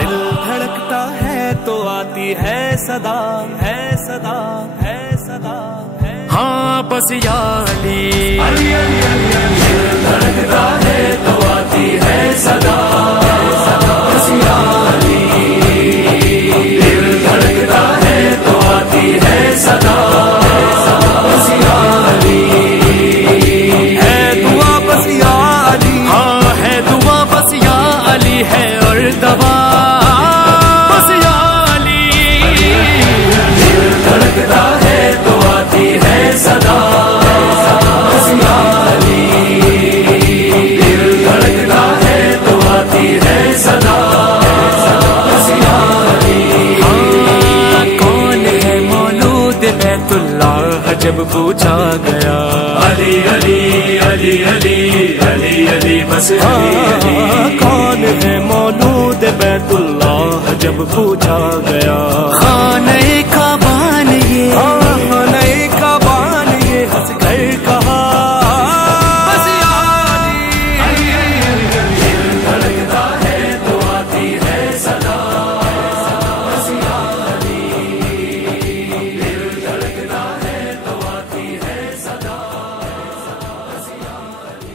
دل دھڑکتا ہے تو آتی ہے صدا، ہے صدا، ہے صدا، ہاں بس یا علی، دل دھڑکتا ہے تو آتی ہے صدا، بس یا علی، دل دھڑکتا ہے تو آتی ہے صدا، بس یا علی، ہے دعا بس یا علی، ہاں ہے دعا بس یا علی، ہے اور دوا بس یا علی، دل دھڑکتا ہے تو آتی ہے صدا، بس یا علی، دل دھڑکتا ہے تو آتی ہے صدا، بس یا علی، ہاں کون ہے مولود بیت اللہ جب پوچھا گیا، علی علی علی علی علی علی بس علی علی، کون ہے مولود بیت اللہ جب پوچھا گیا، خانہ کعبان یہ، خانہ کعبان یہ ہنس کر کہا بس یا علی، دل دھڑکتا ہے تو آتی ہے صدا، بس یا علی، دل دھڑکتا ہے تو آتی ہے صدا، بس یا علی۔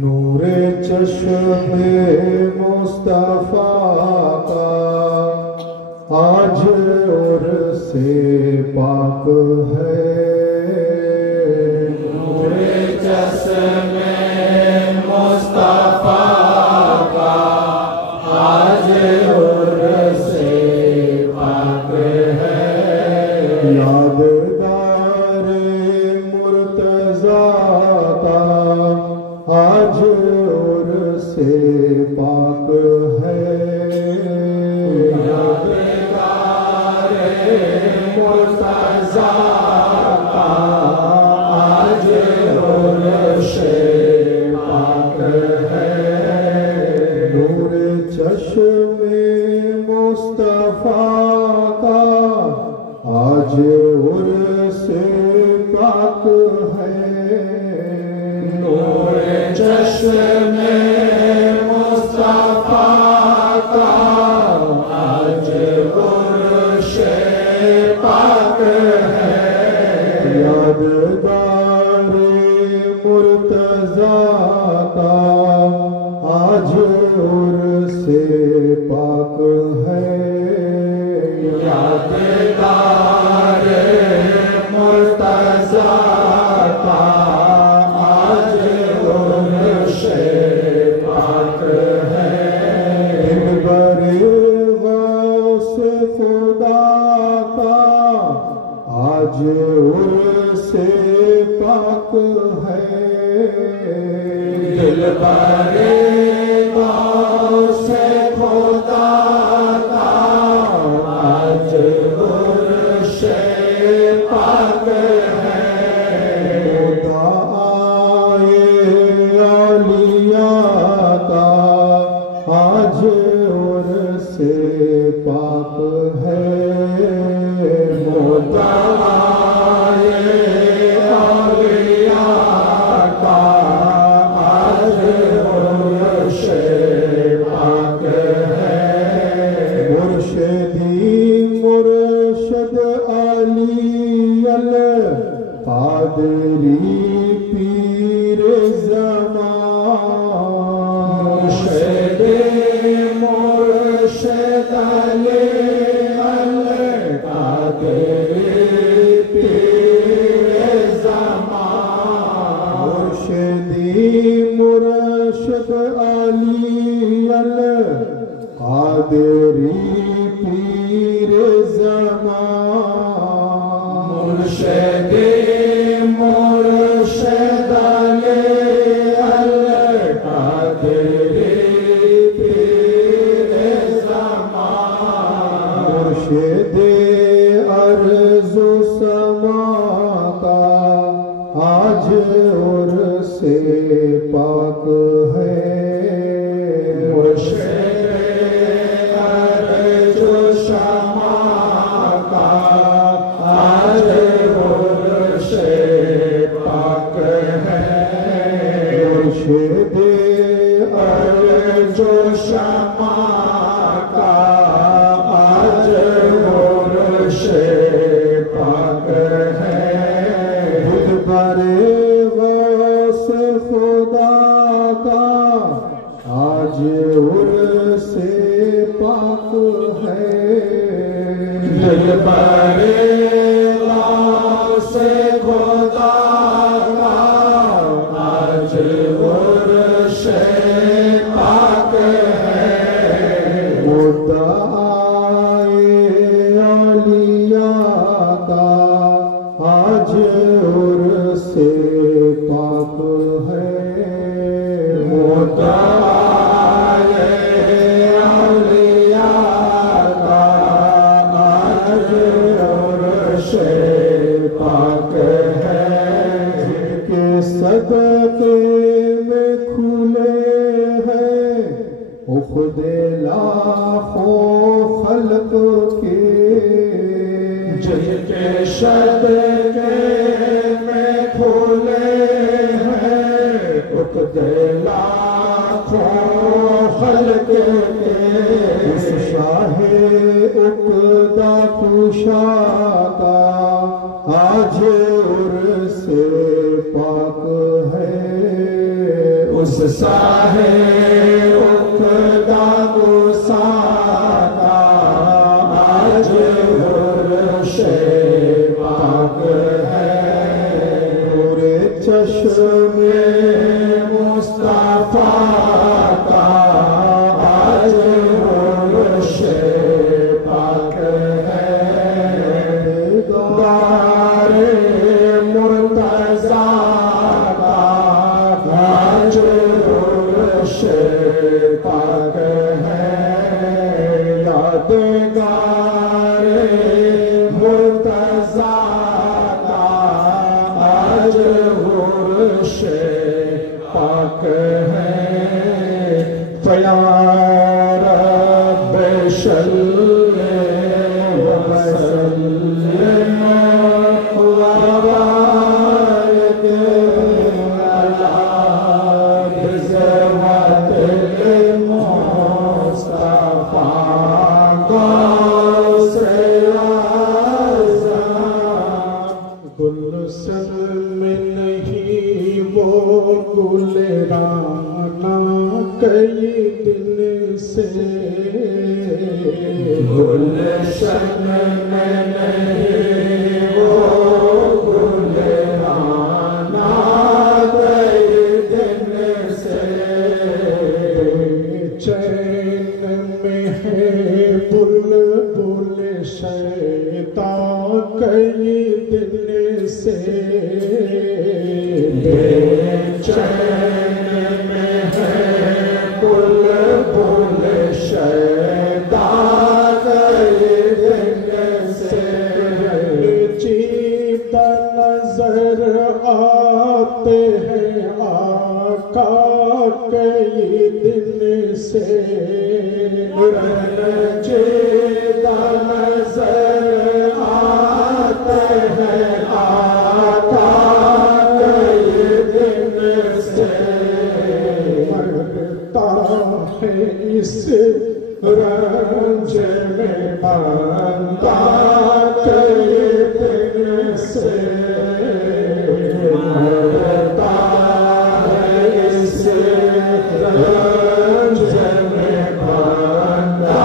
نور چشم مصطفیٰ کا آج عرس پاک ہے، نور چشم مصطفیٰ کا آج عرس پاک ہے، یادگار مرتضیٰ کا آج عرس پاک ہے، یادگار مرتضیٰ کا آج عرس پاک ہے، نور چشم مصطفیٰ کا آج عرس پاک ہے، نور چشم مصطفیٰ کا آج عرس پاک ہے، یادگار مرتضیٰ کا آج عرس پاک ہے، یادگار مرتضیٰ کا آج عرس پاک ہے، دل بر غوث خدا کا آج عرس پاک ہے، دل بر غوث خدا کا آج عرس علی القادری پیر زمان مرشد مرشد علی القادری پیر زمان مرشد عرض و سما کا آج عرس پاک ہے مرشد عرض و سما کا آج عرس پاک ہے مرشد عرض و سما کا آج عرس پاک ہے خود برے غوث خدا کا آج عرس پاک ہے دل برے غوث خدا کا آج عرس پاک ہے مدعائے اولیاء کا آج عرس پاک ہے مدعائے اولیاء کا آج عرس پاک ہے جن کے صدقے میں کھلے ہیں خود لاکھوں خلق کے جن کے صدقے میں کھلے ہیں خود لاکھوں خلق کے اس شاہ عقدہ کشا کا آج عرس پاک ہے اس شاہ عقدہ کشا کا آج عرس پاک ہے پورے چشم مصطفیٰ کا آج عرس پاک ہے دار مرتضیٰ کا آج عرس پاک ہے یادگار مرتضیٰ کا آج عرس پاک ہے فیا رب صلی وسلم وبارک علی بذات المصطفیٰ غوث اعظم گلشن میں نہیں وہ گل رانا کئی دن سے گلشن میں نہیں وہ گل رانا کئی دن سے چین میں ہے بلبل شیطان کئی دن سے چین میں ہے بلبل شیطان کئی دن سے چیتا نظر آتے ہیں آقا کئی دن سے چیتا نظر آتے ہیں آقا کئی دن سے مرتا ہے اس رنج میں بندہ کئی دن سے مرتا ہے اس رنج میں بندہ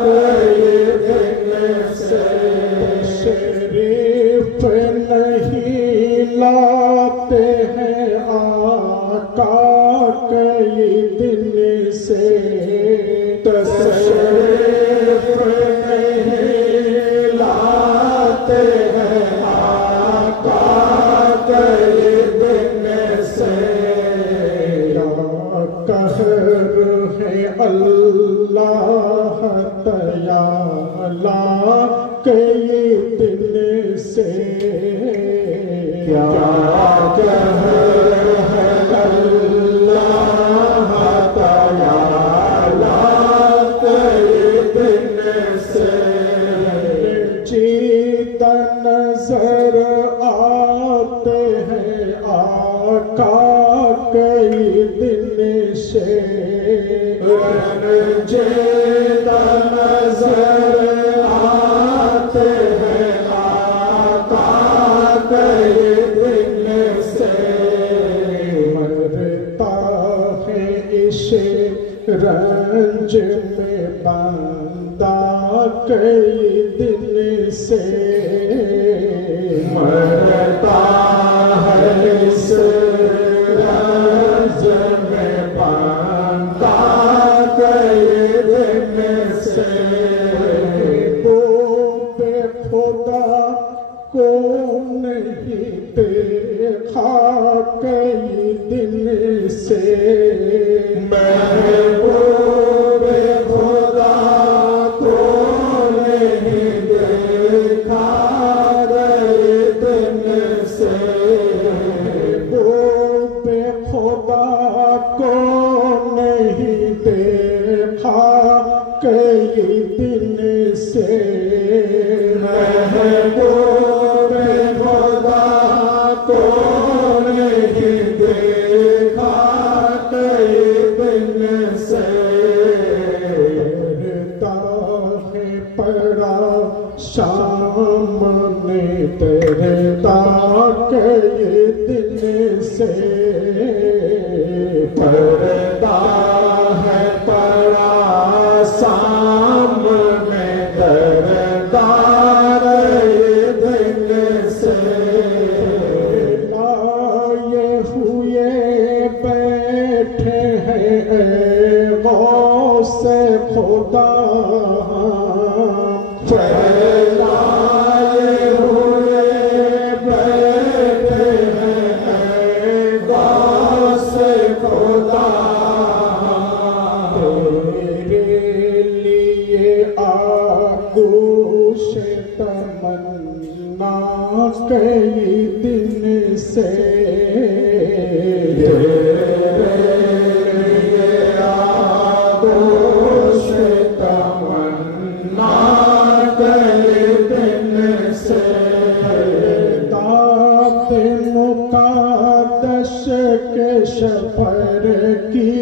کئی دن سے شریف نہیں لاتے ہیں آقا کئی دن تشریف نہیں لاتے ہیں آقا کئی دن سے قہر ہے اللہ تعالی کئی دن سے کیا قہر ہے اللہ تعالی کئی دن سے جیتا نظر آتے ہیں آقا کئی دن سے جیتا نظر آتے ہیں آقا کئی دن سے مرتا ہے عشق رنج میں بندہ کئی دن سے مرتا ہے اس رنج میں بندہ کئی دن سے وہ بے خدا کو نہیں دیکھا کئی دن سے محبوب خدا کو نہیں دیکھا کئی دن سے محبوب خدا کو نہیں دیکھا کئی دن سے محبوب خدا کو نہیں دیکھا کئی دن سے تاخے پڑا سامنے تیرے کئی دن سے پردہ ہے پڑا سامنے دردار دل سے لائے ہوئے بیٹھے ہیں اے غوث خدا لائے ہوئے بیٹھے ہیں اے غوث خدا تیرے لیے آغوش تمنا کئی دن سے تیرے لیے آغوش تمنا کئی دن سے داد مقدس کے سفر کی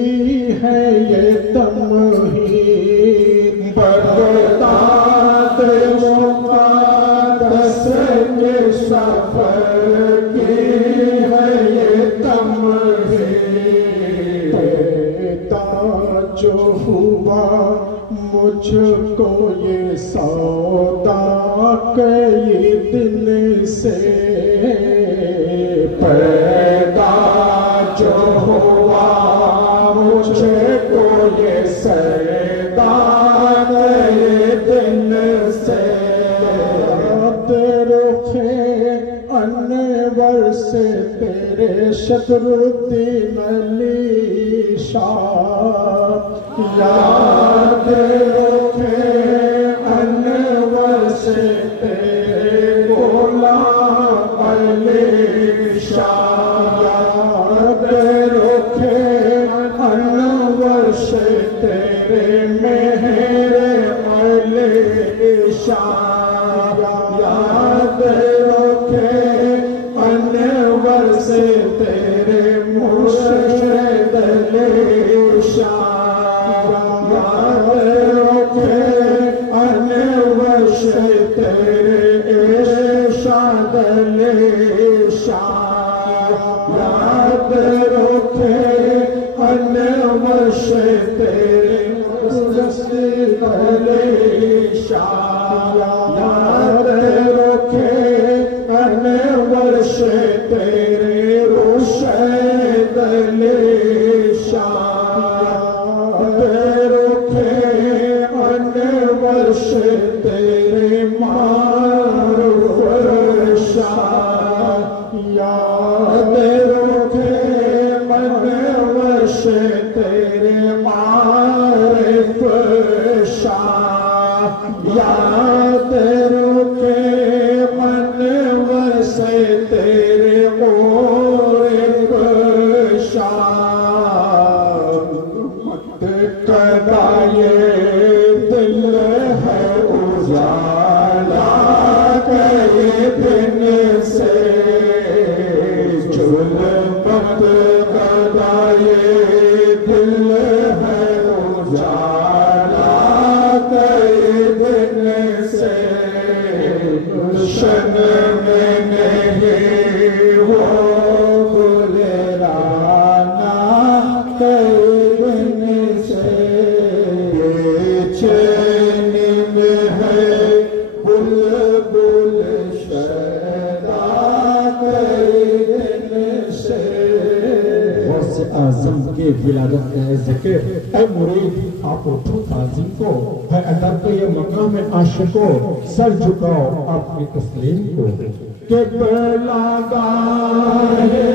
ہے یہ تمہید بغداد مقدس کے سفر کی ہے یہ تمہید پیدا جو ہوا مجھ کو یہ سودا کئی دن سے پیدا جو ہوا مجھ کو یہ سودا کئی دن سے رخ انور سے تیرے شطر الدین علی شاہ یاد رکھے انور سے تیرے غلام علی شاہ یاد رکھے انور سے تیرے مہر علی شاہ یاد رکھے انور سے تیرے مرشد علی شاہ یاد رکھے انور سے تیرے ارشاد علی شاہ یاد رکھے انور سے تیرے مرشد علی شاہ یاد رکھے انور سے تیرے رشید علی شاہ یاد رکھے سدا یہ دل ہے اجالا کے دن سے ظلمت کدا یہ دل ہے اجالا کے دن سے گلشن میں نہیں وہ گلرانا کے دن سے بے چینی میں ہے بلبل شیدا کے دن سے غوث اعظم کی ولادت کا ذکر اے مرید آپ اٹھو تعظیم کو ہے ادب کے یہ مقام عاشقوں سر جھکاؤ آپ کی تسلیم کو کہ بلا گاہے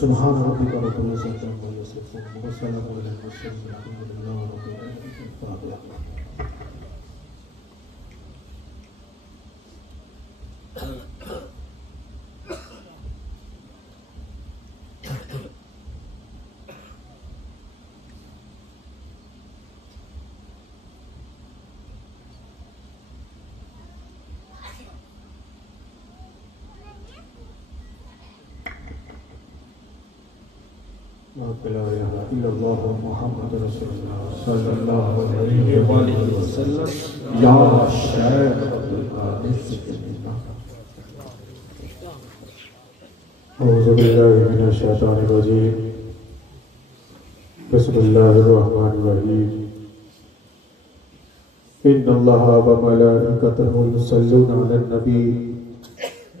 سبحان ربك رب العزة عما يصفون وسلام على المرسلين والحمد لله رب العالمين. لا إله إلا الله محمد رسول الله صلى الله عليه وآله وسلم. يا شيخ عبد القادر سيدنا أعوذ بالله من الشيطان الرجيم بسم الله الرحمن الرحيم إن الله وملائكته يصلون على النبي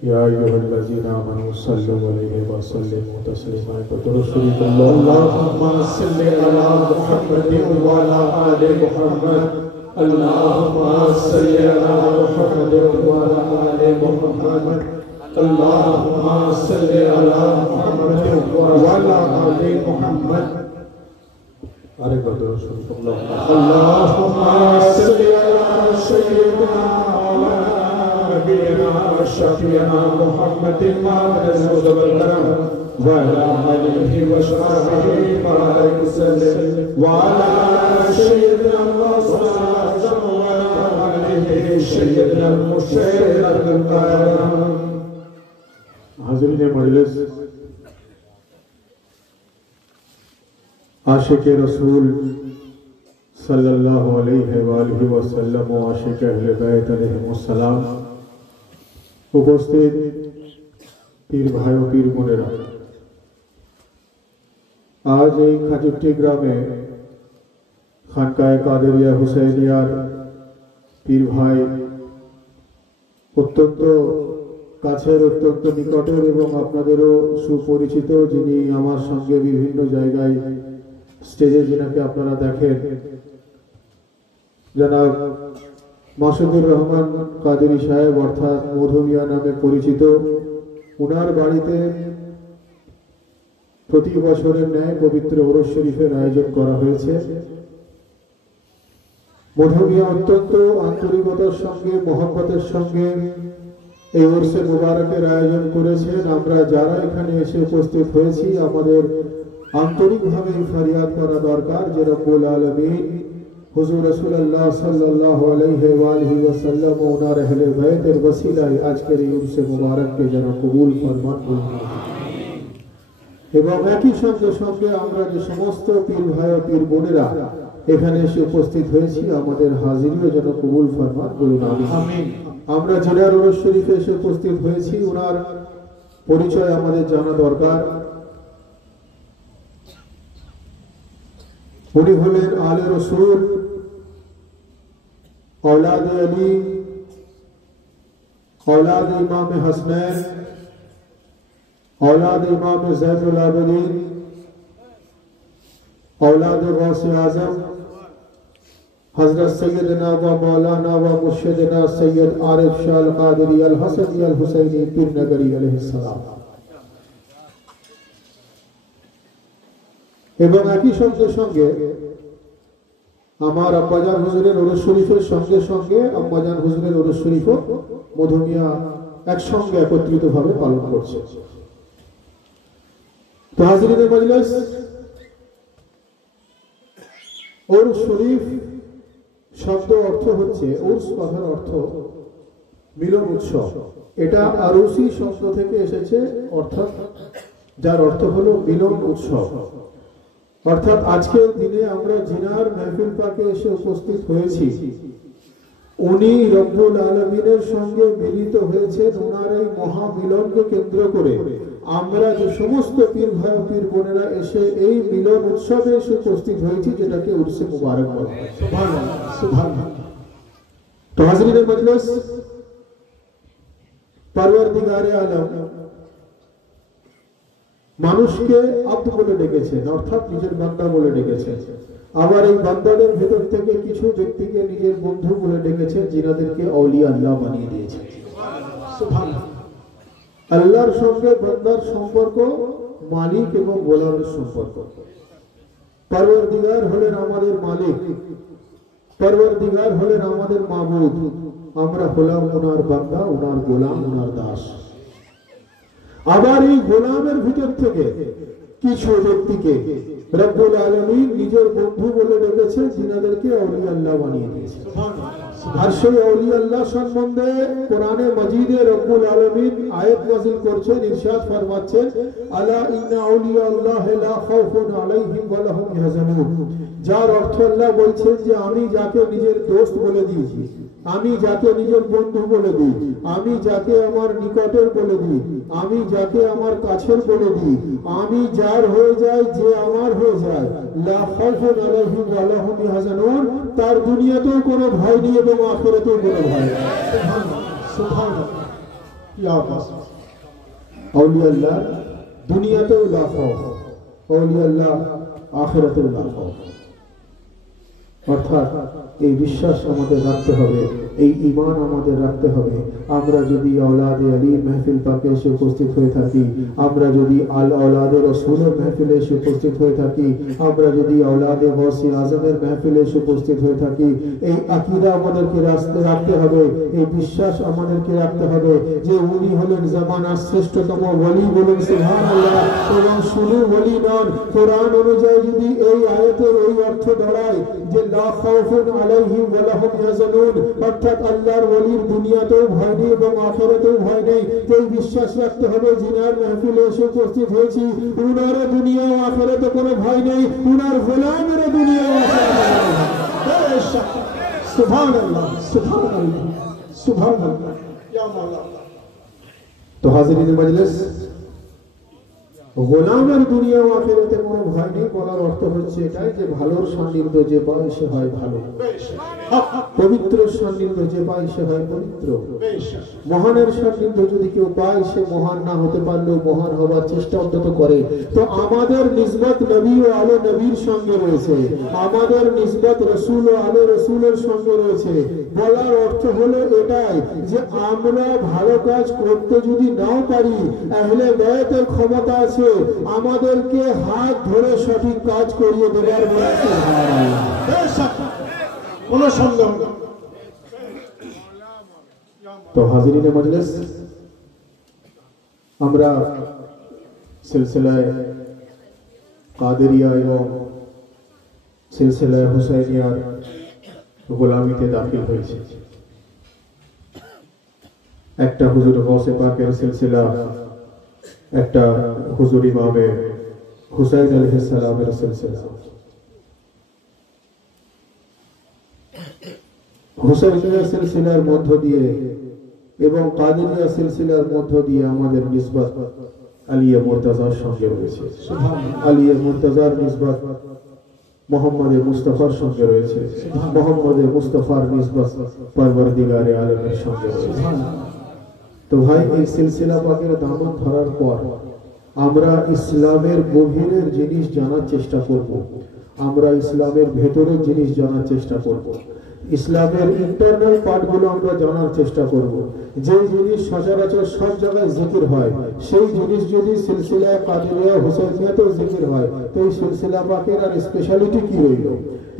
يا أيها الذين آمنوا صلوا عليه وسلموا تسليما رسولك اللهم صل على محمد وعلى آل محمد اللهم صل على محمد وعلى آل محمد اللهم صل على محمد وعلى آل محمد اللهم صل على سيدنا ونبينا وشفيعنا محمد وعلى آله وصحبه وبارك وسلم وعلى سيدنا محمد وعلى آله سيدنا المشهد हाज़रीन मजलिस आशिक़ रसूल सल्लल्लाहु अलैहि वसल्लम व आशिक़ अहले बैत अलैहिमुस्सलाम उपस्थित पीर भाई और पीर बोनेरा आज এই খাজুটি গ্রামে খানকায়ে কাদেরিয়া হুসাইনিয়ার পীর ভাই অত্যন্ত কাছের অত্যন্ত নিকটের এবং আপনাদেরও সুপরিচিত যিনি আমার সঙ্গে বিভিন্ন জায়গায় স্টেজে যিনাকে আপনারা দেখেন জনাব মাসুদুর রহমান কাদেরী সাহেব অর্থাৎ মধুমিয়া নামে পরিচিত। ওনার বাড়িতে প্রতি বছরের ন্যায় পবিত্র ওরস শরীফের আয়োজন করা হয়েছে। মধুমিয়া অত্যন্ত আন্তরিকতার সঙ্গে মহব্বতের সঙ্গে এই উরসে মুবারকের আয়োজন করেছেন। আমরা যারা এখানে এসে উপস্থিত হয়েছি আমাদের আন্তরিকভাবে ফরিয়াদ করা দরকার যে রব্বুল আলামিন হুজুর রাসূলুল্লাহ সাল্লাল্লাহু আলাইহি ওয়াসাল্লাম ও ওনার আহলে বাইতের ওসিলায় আজকের এই উরসে মুবারককে যেন কবুল ফরমান এবং একই সঙ্গে সঙ্গে আমরা যে সমস্ত পীর ভাই ও পীর বোনেরা এখানে এসে উপস্থিত হয়েছি আমাদের হাজিরিও যেন কবুল ফরমান বলুন আমিন। আমরা জিনার ওরস শরীফে এসে উপস্থিত হয়েছি, ওনার পরিচয় আমাদের জানা দরকার। উনি হলেন আলে রসুল, औलाद अली, औलाद इमाम हसनैन, औलाद इमाम ज़ैनुल आबिदीन, औलाद गौसे आज़म हज़रत सैयदना व मौलाना व मुर्शिदना सैयद आरिफ शाह अल कादरी अल हसनी अल हुसैनी पीर नगरी अलैहिस्सलाम। এবং একই সঙ্গে সঙ্গে আমার আব্বাজান হুজুরের ওরস শরীফের সঙ্গে সঙ্গে আব্বাজান হুজুরের ওরস শরীফও মধুমিয়া একসঙ্গে একত্রিতভাবে পালন করছে। তো হাজিরিন মজলিস, ওরস শরীফ শব্দ অর্থ হচ্ছে, উর্স কথার অর্থ মিলন উৎসব। এটা আরুসি শব্দ থেকে এসেছে, অর্থাৎ যার অর্থ হলো মিলন উৎসব। অর্থাৎ আজকের দিনে আমরা জিনার মাহফিল পাকে এসে উপস্থিত হয়েছি, উনি রব্বুল আলামিনের সঙ্গে মিলিত হয়েছেন। ওনার এই মহামিলনকে কেন্দ্র করে আমরা যে সমস্ত পীর ভাই ও পীর বোনেরা এসে এই মিলন উৎসবে এসে উপস্থিত হয়েছি, যেটাকে উরসে মুবারক বলা হয়। সুবহানাল্লাহ, সুবহানাল্লাহ। তো হাজিরিন মজলিস, পরওয়ারদিগারে আলম মানুষকে আব্দ বলে ডেকেছেন, অর্থাৎ নিজের বান্দা বলে ডেকেছেন। আবার এই বান্দাদের ভেতর থেকে কিছু ব্যক্তিকে নিজের বন্ধু বলে ডেকেছেন, যিনাদেরকে আউলিয়া আল্লাহ বানিয়ে দিয়েছেন। সুবহানাল্লাহ। আল্লাহর সঙ্গে বান্দার সম্পর্ক মালিক এবং গোলামের সম্পর্ক। পরওয়ারদিগার হলেন আমাদের মালিক, পরওয়ারদিগার হলেন আমাদের মাবুদ, আমরা হলাম ওনার বান্দা, ওনার গোলাম, ওনার দাস। আবার এই গোলামের ভিতর থেকে কিছু ব্যক্তিকে রব্বুল আলামিন নিজের বন্ধু বলে ডেকেছে, যিনাদেরকে আউলিয়া আল্লাহ বানিয়ে দিয়েছে। আর সেই আউলিয়া আল্লাহ সম্বন্ধে কোরআনে মাজিদে রব্বুল আলামিন আয়াত নাযিল করছেন, ইরশাদ ফরমাচ্ছেন, আলা ইন্না আউলিয়া আল্লাহি লা খাউফুন আলাইহিম ওয়া লা হুম ইয়াহজানুন। যার অর্থ আল্লাহ বলছেন যে আমি যাকে নিজের দোস্ত বলে দিয়েছি, আমি যাকে নিজের বন্ধু বলে দিই, আমি যাকে আমার নিকটের বলে দিই, আমি যাকে আমার কাছের বলে দিই, আমি যার হয়ে যাই, যে আমার হয়ে যায়, লা খাউফুন আলাইহিম ওয়া লা হুম ইয়াহজানুন, তার দুনিয়াতেও কোনো ভয় নেই এবং আখিরাতেও কোনো ভয় নেই। সুবহানাল্লাহ, সুবহানাল্লাহ। ইয়া আল্লাহ, আউলিয়া আল্লাহ দুনিয়াতেও লা খাউফ, আউলিয়া আল্লাহ আখিরাতেও লা খাউফ। অর্থাৎ এই বিশ্বাস আমাদের রাখতে হবে, এই ঈমান আমাদের রাখতে হবে। আমরা যদি আওলাদে আলীর মাহফিল পাকে এসে উপস্থিত হয়ে থাকি, আমরা যদি আল আওলাদে রাসূলের মাহফিলে এসে উপস্থিত হয়ে থাকি, আমরা যদি আওলাদে গৌসে আজমের মাহফিলে এসে উপস্থিত হয়ে থাকি, এই আকীদা আমাদেরকে রাখতে হবে, এই বিশ্বাস আমাদেরকে রাখতে হবে যে উনি হলেন জামানার শ্রেষ্ঠতম ওলি, বলুন সুবহানাল্লাহ। এবং শুধু ওলি নন, কোরআন অনুযায়ী যদি এই আয়াতের এই অর্থ দাঁড়ায় যে লা খাউফুন আলাইহিম ওয়া লা হুম ইয়াহজানুন, অর্থাৎ আল্লাহর ওলির দুনিয়াতেও ভয় নেই এবং আখিরাতেও ভয় নেই। এই বিশ্বাস রাখতে হবে জিনার মাহফিলে এসে উপস্থিত হয়েছি, উনার দুনিয়া ও আখিরাতে কোনো ভয় নেই, উনার গোলামের দুনিয়া ও আখিরাতে। সুবহানাল্লাহ, সুবহানাল্লাহ, সুবহানাল্লাহ। ইয়া মাওলা। তো হাজিরিন মজলিস, গোলামের দুনিয়া ও আখিরাতে কোনো ভয় নেই বলার অর্থ হচ্ছে এটাই যে ভালোর সান্নিধ্য যে পায় সে হয় ভালো, পবিত্র সান্নিধ্য যে পায় সে হয় পবিত্র, মহানের সান্নিধ্য যদি কেউ পায় সে মহান না হতে পারলেও মহান হবার চেষ্টা অন্তত করে। তো আমাদের নিসবত নবী ও আলে নবীর সঙ্গে রয়েছে, আমাদের নিসবত রসুল ও আলে রসুলের সঙ্গে রয়েছে। বলার অর্থ হলো এটাই যে আমরা ভালো কাজ করতে যদি নাও পারি, আহলে বায়তের ক্ষমতা আছে আমাদেরকে হাত ধরে সঠিক কাজ করিয়ে দেবার কোন সন্দেহ। তো হাজিরিনে মজলিস, আমরা সিলসিলায় কাদেরিয়া এবং সিলসিলায় হুসাইনিয়ার গোলামিতে দাখিল হয়েছে। একটা হুজুর গৌসে পাকের সিলসিলা, একটা হুজুর ইমামে হুসাইন আলাইহিস সালামের সিলসিলা। হুসাইনের সিলসিলার মধ্য দিয়ে এবং কাদেরিয়া সিলসিলার মধ্য দিয়ে আমাদের নিসবত আলিয়া মুর্তজার সঙ্গে রয়েছে। আলিয়া মুর্তজার নিসবত মুহাম্মদে মুস্তাফার সঙ্গে রয়েছে, মুহাম্মদে মুস্তাফার নিসবত পরওয়ারদিগারে আলমের সঙ্গে রয়েছে। তো ভাই, এই সিলসিলা পাকের দামন ধরার পর আমরা ইসলামের গভীরের জিনিস জানার চেষ্টা করব, আমরা ইসলামের ভেতরের জিনিস জানার চেষ্টা করব, ইসলামের ইন্টারনাল পার্টগুলো আমরা জানার চেষ্টা করব। যে জিনিস সচরাচর সব জায়গায় জিকির হয়, সেই জিনিস যদি সিলসিলায় কাদেরিয়া হুসাইনিয়াতেও জিকির হয়, তো এই সিলসিলা পাকের আর স্পেশালিটি কি রইল,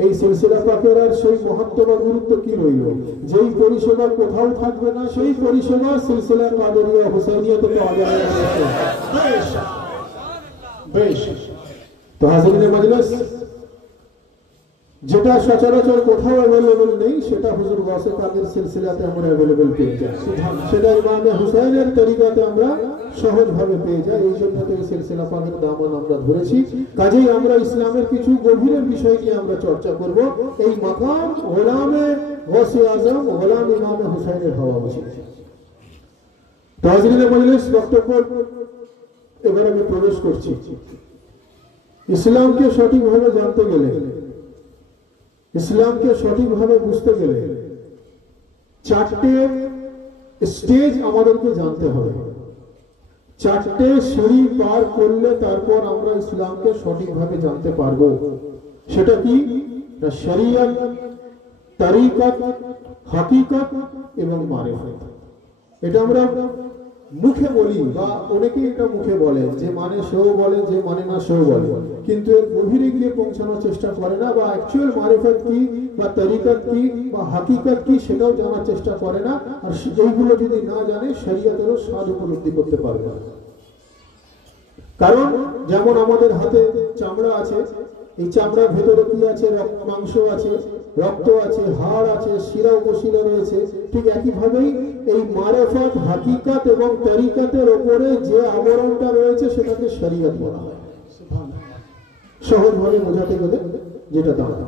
এই সিলসিলা পাকের আর সেই মহত্ব বা গুরুত্ব কি রইল? যেই পরিষেবা কোথাও থাকবে না, সেই পরিষেবা সিলসিলা কাদেরিয়া হুসাইনিয়াতে পাওয়া যাবে। তো হাজিরিনে মজলিস, যেটা সচরাচর কোথাও অ্যাভেলেবল নেই সেটা হুজুর গৌসে পাকের সিলসিলাতে আমরা অ্যাভেলেবল পেয়ে যাই, সেটা ইমামে হুসাইনের তরিকাতে আমরা সহজভাবে পেয়ে যাই। এই জন্য তো এই সিলসিলা পাকের দামন আমরা ধরেছি। কাজেই আমরা ইসলামের কিছু গভীরের বিষয় নিয়ে আমরা চর্চা করব। এই মাকাম গোলামে গৌসে আজম, গোলাম ইমামে হুসাইনের হওয়া উচিত। তো হাজিরিনে মজলিস, বক্তব্য এবার আমি প্রবেশ করছি। ইসলামকে সঠিকভাবে জানতে গেলে, ইসলামকে সঠিকভাবে বুঝতে গেলে চারটে স্টেজ আমাদেরকে জানতে হবে। চারটে সিঁড়ি পার করলে তারপর আমরা ইসলামকে সঠিকভাবে জানতে পারবো। সেটা কি? শরিয়ত, তরিকত, হাকিকত এবং মারিফত। এটা আমরা মুখে বলি বা অনেকেই এটা মুখে বলে, যে মানে সেও বলে, যে মানে না সেও বলে, কিন্তু এর গভীরে গিয়ে পৌঁছানোর চেষ্টা করে না, বা অ্যাকচুয়াল মারিফত কি বা তরিকত কি বা হাকিকত কি সেটাও জানার চেষ্টা করে না। আর এইগুলো যদি না জানে শরীয়তেরও স্বাদ উপলব্ধি করতে পারবে না। কারণ যেমন আমাদের হাতে চামড়া আছে, এই চামড়ার ভেতরে কি আছে? মাংস আছে, রক্ত আছে, হাড় আছে, শিরা উপশিরা রয়েছে। ঠিক একইভাবেই এই মারিফত, হাকিকত এবং তরিকতের উপরে যে আবরণটা রয়েছে সেটাকে শরীয়ত বলা হয়। সহজভাবে বোঝাতে গেলে যেটা দাঁড়ায়,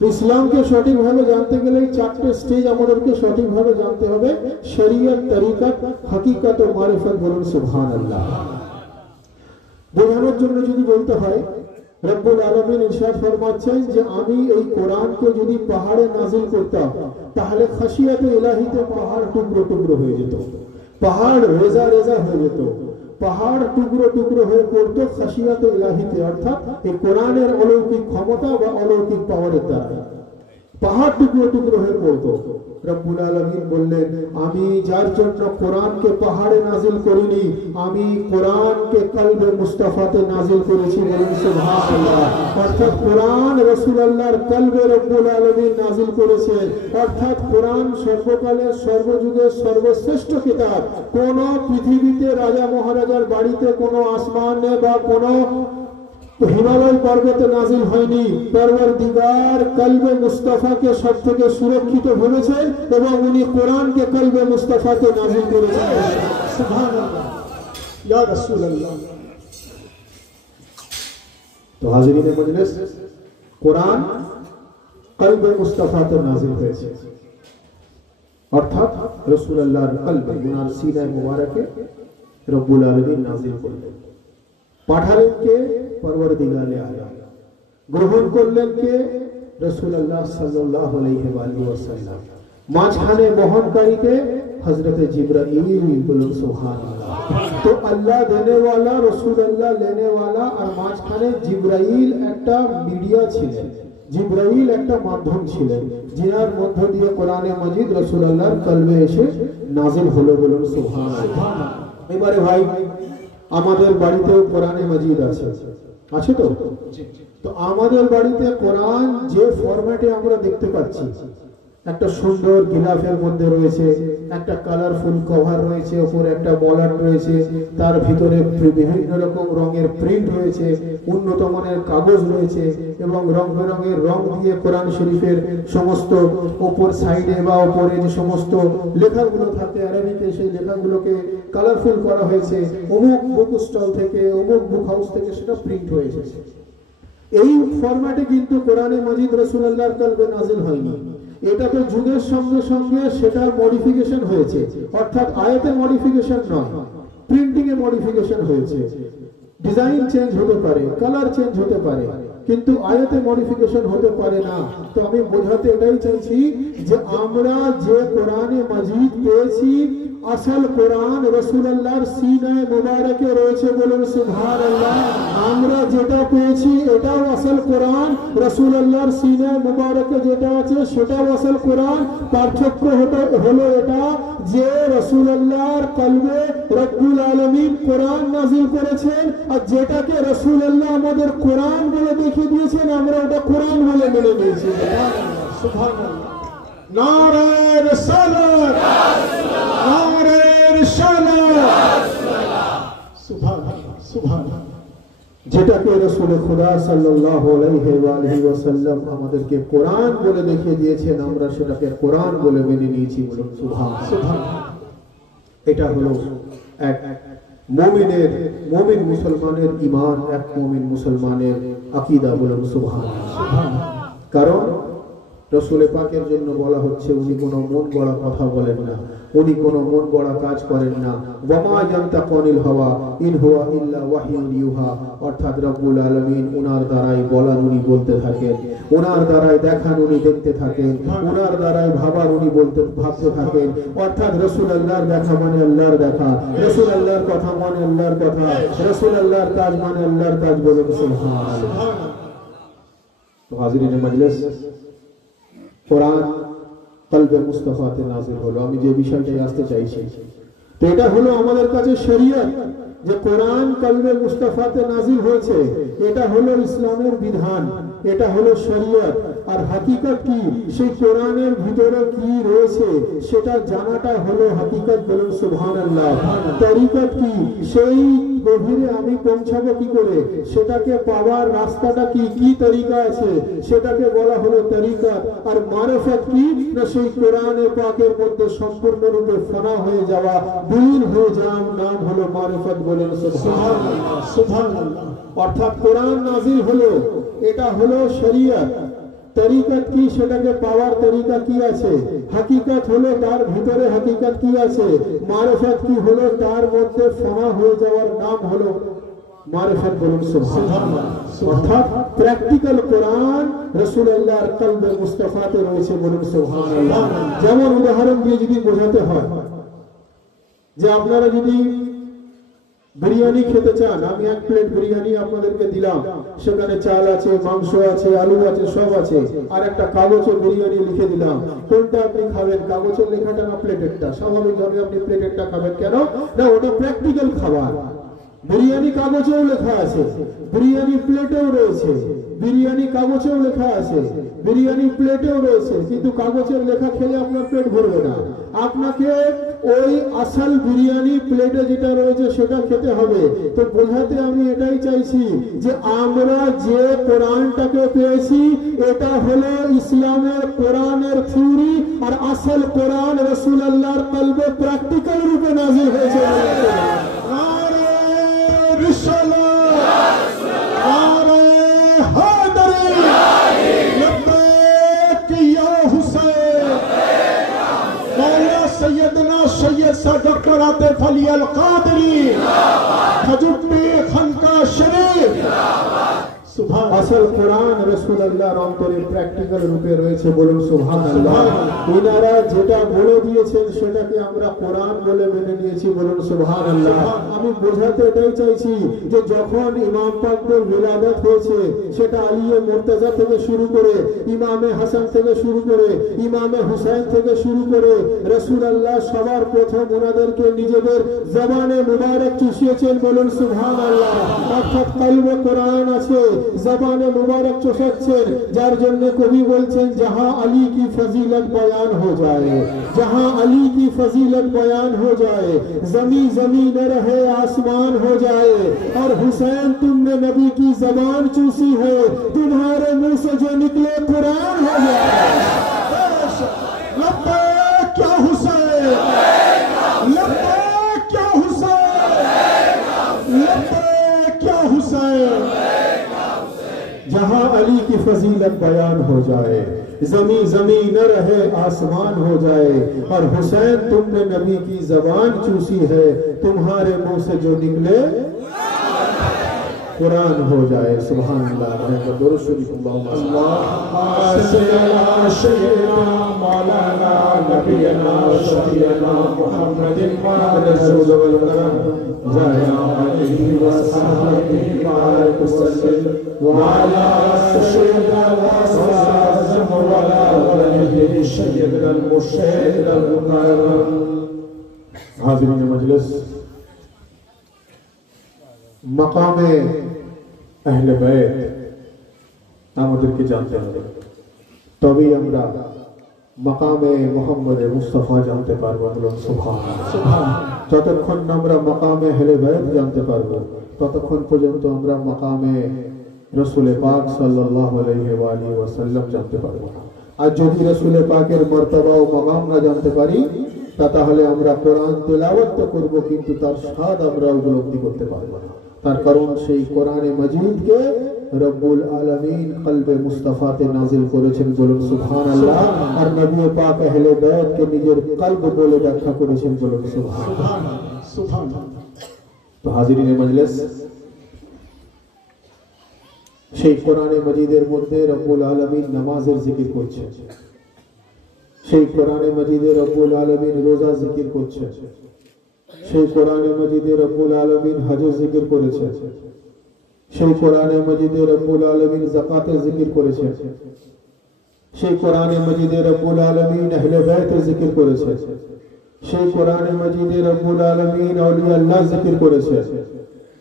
তো ইসলামকে সঠিকভাবে জানতে গেলে চারটে স্টেজ আমাদেরকে সঠিকভাবে জানতে হবে, শরীয়ত, তরিকত, হাকিকত ও মারিফত। বলুন সুবহানাল্লাহ। বোঝানোর জন্য যদি বলতে হয়, রব্বুল আলামিন ইরশাদ ফরমাচ্ছেন যে আমি এই কোরআনকে যদি পাহাড়ে নাজিল করতাম তাহলে খাশিয়াতে ইলাহিতে পাহাড় টুকরো টুকরো হয়ে যেত, পাহাড় রেজা রেজা হয়ে যেত, পাহাড় টুকরো টুকরো হয়ে পড়তো খাশিয়াতে ইলাহিতে, অর্থাৎ এই কোরআনের অলৌকিক ক্ষমতা বা অলৌকিক পাওয়ারের দ্বারা পাহাড় টুকরো টুকরো হয়ে পড়তো। রব্বুল আলামিন বললেন আমি যার জন্য কোরআনকে পাহাড়ে নাজিল করিনি, আমি কোরআনকে কলবে মুস্তাফাতে নাজিল করেছি। বলুন সুবহানাল্লাহ। অর্থাৎ কোরআন রাসূলুল্লাহর কলবে রব্বুল আলামিন নাজিল করেছেন। অর্থাৎ কোরআন সর্বকালের সর্বযুগের সর্বশ্রেষ্ঠ কিতাব। কোন পৃথিবীতে রাজা মহারাজার বাড়িতে, কোন আসমানে বা কোন হিমালয় পর্বতে নাজিল হয়নি। পরওয়ারদিগার কলবে মুস্তাফাকে সব থেকে সুরক্ষিত ভেবেছেন এবং উনি কোরআনকে কলবে মুস্তাফাতে নাজিল করেছেন। সুবহানাল্লাহ, ইয়া রাসূলুল্লাহ। তো হাজিরিনে মজলিস, কোরআন কলবে মুস্তাফাতে নাজিল হয়েছে, অর্থাৎ রাসূলুল্লাহর কলবে, উনার সিনায়ে মুবারকে রব্বুল আলামিন নাজিল করলেন। পাঠালেন কে? পরওয়ারদিগারে আলম। গ্রহণ করলেন কে? রাসূলুল্লাহ সাল্লাল্লাহু আলাইহি ওয়াসাল্লাম। মাঝখানে বহনকারীকে হযরত জিবরাইল। বলুন সুবহানাল্লাহ। তো আল্লাহ দেনে ওয়ালা, রাসূলুল্লাহ লেনে ওয়ালা, আর মাঝখানে জিবরাইল একটা মিডিয়া ছিলেন, জিবরাইল একটা মাধ্যম ছিলেন, যার মধ্য দিয়ে কোরআনে মাজিদ রাসূলুল্লাহর কলবে এসে নাজিল হলো। বলুন সুবহানাল্লাহ। এবারে ভাই, আমাদের বাড়িতেও কোরআনে মাজিদ আছে, আছে তো? তো আমাদের বাড়িতে কোরআন যে ফরম্যাটে আমরা দেখতে পাচ্ছি, একটা সুন্দর গিলাফের মধ্যে রয়েছে, একটা কালারফুল কভার রয়েছে, উপরে একটা বলার রয়েছে, তার ভিতরে বিভিন্ন রকম রঙের প্রিন্ট রয়েছে, উন্নত মানের কাগজ রয়েছে এবং রং বেরঙের রং দিয়ে কোরআন শরীফের সমস্ত উপর সাইডে বা উপরে যে সমস্ত লেখাগুলো থাকে আরবিতে, সেই লেখাগুলোকে কালারফুল করা হয়েছে। অমুক বুক স্টল থেকে, অমুক বুক হাউস থেকে সেটা প্রিন্ট হয়ে এসেছে। এই ফরম্যাটে কিন্তু কোরআনে মাজিদ রাসূলুল্লাহর কলবে নাজিল হয়নি। এটা তো যুগের সঙ্গে সঙ্গে সেটা মডিফিকেশন হয়েছে, অর্থাৎ আয়াতে মডিফিকেশন নয়, প্রিন্টিং এ মডিফিকেশন হয়েছে। ডিজাইন চেঞ্জ হতে পারে, কালার চেঞ্জ হতে পারে, কিন্তু আয়াতে মডিফিকেশন হতে পারে না। তো আমি বোঝাতে এটাই চাইছি যে আমরা যে কোরআনে মাজিদ পেয়েছি, আসল কোরআন রাসূলুল্লাহর সিনায়ে মুবারকে রয়েছে। বলুন সুবহানাল্লাহ। আমরা যেটা পেয়েছি এটাও আসল কোরআন, রাসূলুল্লাহর সিনায়ে মুবারকে যেটা আছে সেটাও আসল কোরআন। পার্থক্য হলো এটা যে রাসূলুল্লাহর কলবে রব্বুল আলামিন কোরআন নাযিল করেছেন, আর যেটাকে রাসূলুল্লাহ আমাদের কোরআন বলে দেখিয়ে দিয়েছেন আমরা ওটা কোরআন বলে মেনে নিয়েছি। সুবহানাল্লাহ। নারে রিসালাত, নারে রিসালাত, সুবহানাল্লাহ, সুবহানাল্লাহ। যেটাকে রাসূল খুদা সাল্লাল্লাহু আলাইহি ওয়াসাল্লাম আমাদেরকে কোরআন বলে দেখিয়ে দিয়েছেন, আমরা সেটাকে কোরআন বলে মেনে নিয়েছি। বলুন সুবহানাল্লাহ। এটা হলো এক মুমিন মুসলমানের ঈমান, এক মুমিন মুসলমানের আকীদা। বলুন সুবহানাল্লাহ। কারণ রাসূল পাকের জন্য বলা হচ্ছে উনি কোনো মন গড়া কথা বলেন না, উনি কোনো মন গড়া কাজ করেন না। ওয়ামা ইয়ানতাকু আনিল হাওয়া ইন হুয়া ইল্লা ওয়াহয়ুন ইউহা। অর্থাৎ রব্বুল আলামিন ওনার দ্বারাই বলান উনি বলতে থাকেন, ওনার দ্বারাই দেখান উনি দেখতে থাকেন, ওনার দ্বারাই ভাবার উনি ভাবতে থাকেন। অর্থাৎ রাসূলুল্লাহর দেখা মানে আল্লাহর দেখা, রাসূলুল্লাহর কথা মানে আল্লাহর কথা, রাসূলুল্লাহর কাজ মানে আল্লাহর কাজ। বলুন সুবহানাল্লাহ। তো হাজিরিনে মজলিস, কোরআন কলবে মুস্তাফাতে নাজিল হলো। আমি যে বিষয়টাই আসতে চাইছি, তো এটা হলো আমাদের কাছে শরীয়ত, যে কোরআন কলবে মুস্তাফাতে নাজিল হয়েছে, এটা হলো ইসলামের বিধান, এটা হলো শরীয়ত। আর হাকিকত কি, সেই কোরআনের ভিতরে কি রয়েছে সেটা জানাটা হলো হাকিকত। বলুন সুবহানাল্লাহ। তরিকত কি, সেই গভীরে আমি পৌঁছাবো কি করে, সেটাকে পাওয়ার রাস্তাটা কি, কি তরিকা আছে, সেটাকে বলা হলো তরিকত। আর মারিফত কি, না সেই কোরআনে পাকের মধ্যে সম্পূর্ণরূপে ফানা হয়ে যাওয়া, বিলীন হয়ে যাওয়ার নাম হলো মারিফত। বলেন সুবহানাল্লাহ, সুবহানাল্লাহ। অর্থাৎ কোরআন নাজিল হলো, এটা হলো শরীয়ত। তরিকত কি, সেটাকে পাওয়ার তরিকা কি আছে, হাকিকত হলো তার ভিতরে হাকিকত কি আছে, মারিফত কি হলো তার মধ্যে ফানা হয়ে যাওয়ার নাম হলো মারিফত। বলুন সুবহানাল্লাহ। অর্থাৎ প্র্যাকটিক্যাল কোরআন রাসূলুল্লাহর কলবে মুস্তাফাতে রয়েছে। বলুন সুবহানাল্লাহ। যেমন উদাহরণ দিয়ে যদি বোঝাতে হয় যে আপনারা যদি বিরিয়ানি খেতে চান, আমি এক প্লেট বিরিয়ানি আপনাদেরকে দিলাম, সেখানে চাল আছে, মাংস আছে, আলু আছে, সব আছে, আর একটা কাগজে বিরিয়ানি লিখে দিলাম, কোনটা আপনি খাবেন? কাগজের লেখাটা না প্লেটেরটা? স্বাভাবিকভাবে আপনি প্লেটেরটা খাবেন। কেন না? ওটা প্র্যাকটিক্যাল খাবার। বিরিয়ানি কাগজেও লেখা আছে, বিরিয়ানি প্লেটেও রয়েছে, বিরিয়ানি কাগজেও লেখা আছে, বিরিয়ানি প্লেটেও রয়েছে, কিন্তু কাগজের লেখা খেলে আপনার পেট ভরবে না। আপনাকে ওই আসল বিরিয়ানি প্লেটে যেটা রয়েছে সেটা খেতে হবে। তো বোঝাতে আমি এটাই চাইছি যে আমরা যে কোরআনটাকে পেয়েছি এটা হলো ইসলামের কোরআনের থিওরি, আর আসল কোরআন রাসূলুল্লাহর কলবে প্র্যাকটিক্যাল রূপে নাযিল হয়েছে। सैयद सा डॉक्टर आतिफ अली अल कादरी खजुब्बे खनका शरीफ। আসল কোরআন রাসূলুল্লাহর অন্তরে প্র্যাকটিক্যাল রূপে রয়েছে। বলুন সুবহানাল্লাহ। ইনারা যেটা বলে দিয়েছেন সেটাকে আমরা কোরআন বলে মেনে নিয়েছি। বলুন সুবহানাল্লাহ। আমি বোঝাতে এটাই চাইছি যে যখন ইমাম পাকদের মিলাদাত হয়েছে, সেটা আলিয়ে মুর্তজা থেকে শুরু করে, ইমামে হাসান থেকে শুরু করে, ইমামে হুসাইন থেকে শুরু করে, রাসূলুল্লাহ সবার প্রথম ওনাদেরকে নিজেদের জবানে মুবারক চুষিয়েছেন। বলুন সুবহানাল্লাহ। অর্থাৎ কলবে কোরআন আছে, জবানে মুবারক চুষাচ্ছেন, যার জন্য কবি বলছেন जहां अली की फजीलत बयान हो जाए, जहां अली की फजीलत बयान हो जाए, जमी जमी न रहे आसमान हो जाए, और हुसैन तुमने नबी की जबान चूसी है, तुम्हारे मुंह से जो निकले कुरान हो जाए। लब्बैक क्या हुसैन, लब्बैक क्या हुसैन, लब्बैक क्या हुसैन। जहां अली की फजीलत बयान हो जाए, जमी जमी न रहे आसमान हो जाए, और हुसैन तुमने नबी की जबान चूसी है, तुम्हारे मुंह से जो निकले कुरान हो जाए। सुभान अल्लाह। दुरूद शरीफ मौलाना नबीना शफीना मुहम्मदिन हाज़िरीन मजलिस, मकामे अहले बैत আমাদেরকে জানতে হবে, তবেই আমরা মাকামে মুহাম্মদ মুস্তাফা জানতে পারবো। বলুন সুবহানাল্লাহ। যতক্ষণ আমরা মাকামে আহলে বাইত জানতে পারবো, ততক্ষণ পর্যন্ত আমরা মাকামে রাসূল পাক সাল্লাল্লাহু আলাইহি ওয়া আলিহি ওয়াসাল্লাম জানতে পারবো না। আর যদি রাসূল পাকের মর্তবা ও মাকাম না জানতে পারি, তাহলে আমরা কোরআন তেলাওয়াত তো করব, কিন্তু তার স্বাদ আমরা উপলব্ধি করতে পারবো না। তার কারণ সেই কোরআনে মাজিদকে রব্বুল আলামিন কলবে মুস্তাফাতে নাজিল করেছেন। বলুন সুবহানাল্লাহ। আর নবী পাক আহলে বাইতকে নিজের কলব বলে ব্যাখ্যা করেছেন। বলুন সুবহানাল্লাহ, সুবহানাল্লাহ। তো হাজিরিনে মজলিস, সেই কোরআনে মাজিদের মধ্যে রব্বুল আলামিন নামাজের জিকির করছেন, সেই কোরআনে মাজিদে রব্বুল আলামিন রোজা জিকির করছেন, সেই কোরআনে মাজিদে রব্বুল আলামিন হজের জিকির করেছেন, সেই কোরআনে মাজিদে রব্বুল আলামিন যাকাতের জিকির করেছেন, সেই কোরআনে মাজিদে রব্বুল আলামিন আহলে বাইতের জিকির করেছেন, সেই কোরআনে মাজিদে রব্বুল আলামিন আউলিয়া আল্লাহ জিকির করেছেন,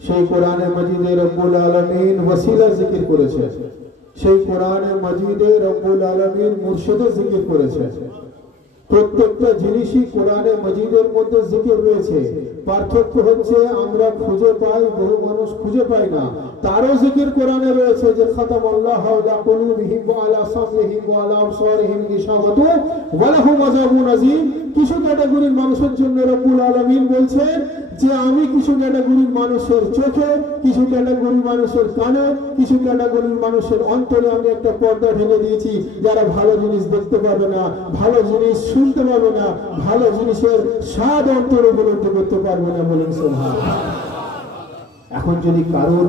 সেই কোরআনে মাজিদে রব্বুল আলামিন ওয়াসিলা জিকির করেছেন, সেই কোরআনে মাজিদে রব্বুল আলামিন মুর্শিদের জিকির করেছেন, প্রত্যেকটা জিনিসই কোরআনে মজিদের মধ্যে জিকির রয়েছে। পার্থক্য হচ্ছে আমরা খুঁজে পাই, বহু মানুষ খুঁজে পায় না। তারও জিকির কোরআনে রয়েছে যে খাতামাল্লাহু আলা কুলুবিহিম ওয়া আলা সামইহিম ওয়া আলা আবসারিহিম গিশাওয়াতু ওয়া লাহুম আযাবুন আযীম। কিছু ক্যাটাগরির মানুষের জন্য রব্বুল আলামিন বলছেন যে আমি কিছু ক্যাটাগরির মানুষের চোখে, কিছু ক্যাটাগরির মানুষের কানে, কিছু ক্যাটাগরির মানুষের অন্তরে আমি একটা পর্দা ঢেলে দিয়েছি, যারা ভালো জিনিস দেখতে পাবে না, ভালো জিনিস শুনতে পাবে না, ভালো জিনিসের স্বাদ অন্তরে উপলব্ধি করতে পারবে না। বলুন সুবহানাল্লাহ। এখন যদি কারোর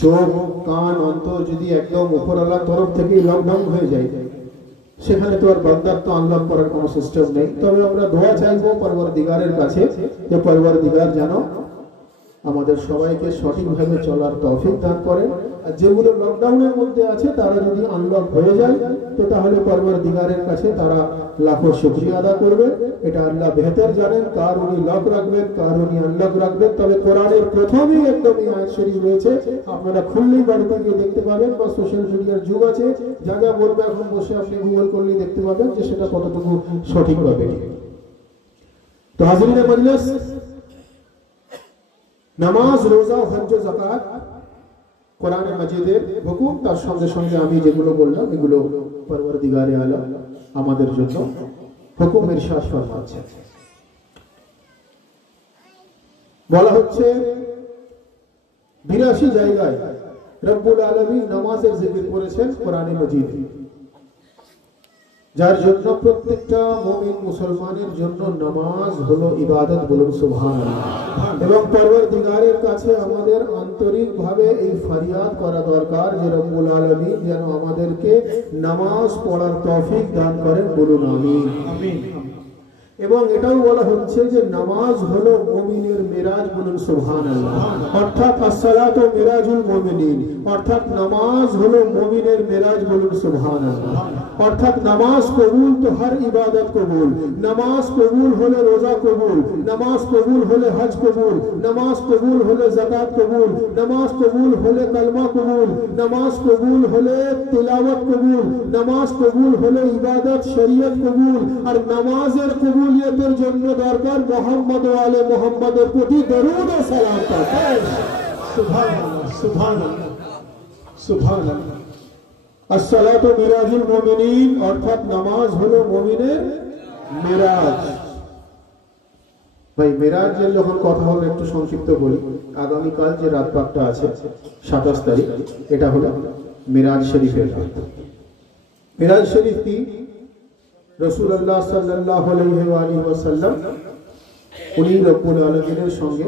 চোখ, কান, অন্তর যদি একদম উপরওয়ালার তরফ থেকেই লকডাউন হয়ে যায়, সেখানে তো আর বান্দার তো আনলক করার কোনো সিস্টেম নেই। তবে আমরা দোয়া চাইবো পরওয়ারদিগারের কাছে যে পরওয়ারদিগার যেন আমাদের সবাইকে সঠিকভাবে চলার তৌফিক দান করেন। আর যেগুলো লকডাউনের মধ্যে আছে তারা যদি আনলক হয়ে যায় তো তাহলে পরওয়ারদিগারের কাছে তারা লাখো শুকরিয়া আদা করবে। এটা আল্লাহ বেহতর জানেন কার উনি লক রাখবেন, কার উনি আনলক রাখবেন। তবে কোরআনের প্রথমেই একদম এই আয়াত শরীফ রয়েছে, আপনারা খুললেই বাড়িতে গিয়ে দেখতে পাবেন, বা সোশ্যাল মিডিয়ার যুগ আছে, যা যা বলবে এখন বসে আপনি গুগল করলেই দেখতে পাবেন যে সেটা কতটুকু সঠিকভাবে। তো হাজিরিনে মজলিস, নামাজ, রোজা, হজ, যাকাত কোরআনে মাজিদের হুকুম, তার সঙ্গে সঙ্গে আমি যেগুলো বললাম এগুলো পরওয়ারদিগারে আলম আমাদের জন্য হুকুম ইরশাদ ফরমাচ্ছে। বলা হচ্ছে 82 জায়গায় রব্বুল আলামিন নামাজের জিকির করেছেন কোরআনে মাজিদে, যার জন্য প্রত্যেকটা মুমিন মুসলমানের জন্য নামাজ হলো ইবাদত। বলুন সুবহানাল্লাহ। এবং পরওয়ারদিগারের কাছে আমাদের আন্তরিকভাবে এই ফরিয়াদ করা দরকার যে রব্বুল আলামিন যেন আমাদেরকে নামাজ পড়ার তৌফিক দান করেন। বলুন আমিন। আমিন। এবং এটাও বলা হচ্ছে যে নামাজ হলো মুমিনের মিরাজ। বলুন সুবহানাল্লাহ। অর্থাৎ আসসালাতু মিরাজুল মুমিনিন, অর্থাৎ নামাজ হলো মুমিনের মিরাজ। বলুন সুবহানাল্লাহ। অর্থাৎ নামাজ কবুল তো হর ইবাদত কবুল, নামাজ কবুল হলে রোজা কবুল, নামাজ কবুল হলে হজ কবুল, নামাজ কবুল হলে যাকাত কবুল, নামাজ কবুল হলে কালমা কবুল, নামাজ কবুল হলে তিলাওয়াত কবুল, নামাজ কবুল হলে ইবাদত শরীয়ত কবুল। আর নামাজের কবুলিয়তের জন্য দরকার মুহাম্মদ ওয়া আলে মুহাম্মাদের প্রতি দরুদ ও সালাম পড়া। সুবহানাল্লাহ, সুবহানাল্লাহ, সুবহানাল্লাহ। আসসালাতু মিরাজুল মুমিনিন, অর্থাৎ নামাজ হলো মুমিনের মিরাজ। ভাই মিরাজের যখন কথা হলো একটু সংক্ষিপ্ত বলি। আগামীকাল যে রাত পাকটা আছে 27 তারিখ, এটা হলো মিরাজ শরীফের রাত। মিরাজ শরীফ কি? রাসূলুল্লাহ সাল্লাল্লাহু আলাইহি ওয়াসাল্লাম উনি রব্বুল আলামিনের সঙ্গে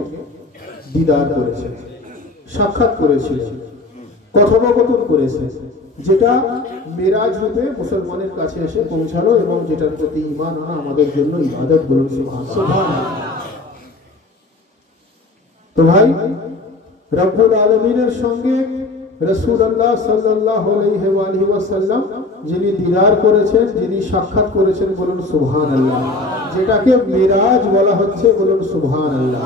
দিদার করেছেন, সাক্ষাৎ করেছিলেন, কথোপকথন করেছেন, যেটা মিরাজ রূপে মুসলমানের কাছে এসে পৌঁছালো এবং যেটার প্রতি ঈমান আনা আমাদের জন্য ইবাদত। বলুন সুবহানাল্লাহ। তো ভাই রব্বুল আলামিনের সঙ্গে রাসূলুল্লাহ সাল্লাল্লাহু আলাইহি ওয়াসাল্লাম যিনি দিদার করেছেন, যিনি সাক্ষাৎ করেছেন, বলুন সুবহানাল্লাহ, যেটাকে মিরাজ বলা হচ্ছে। বলুন সুবহানাল্লাহ।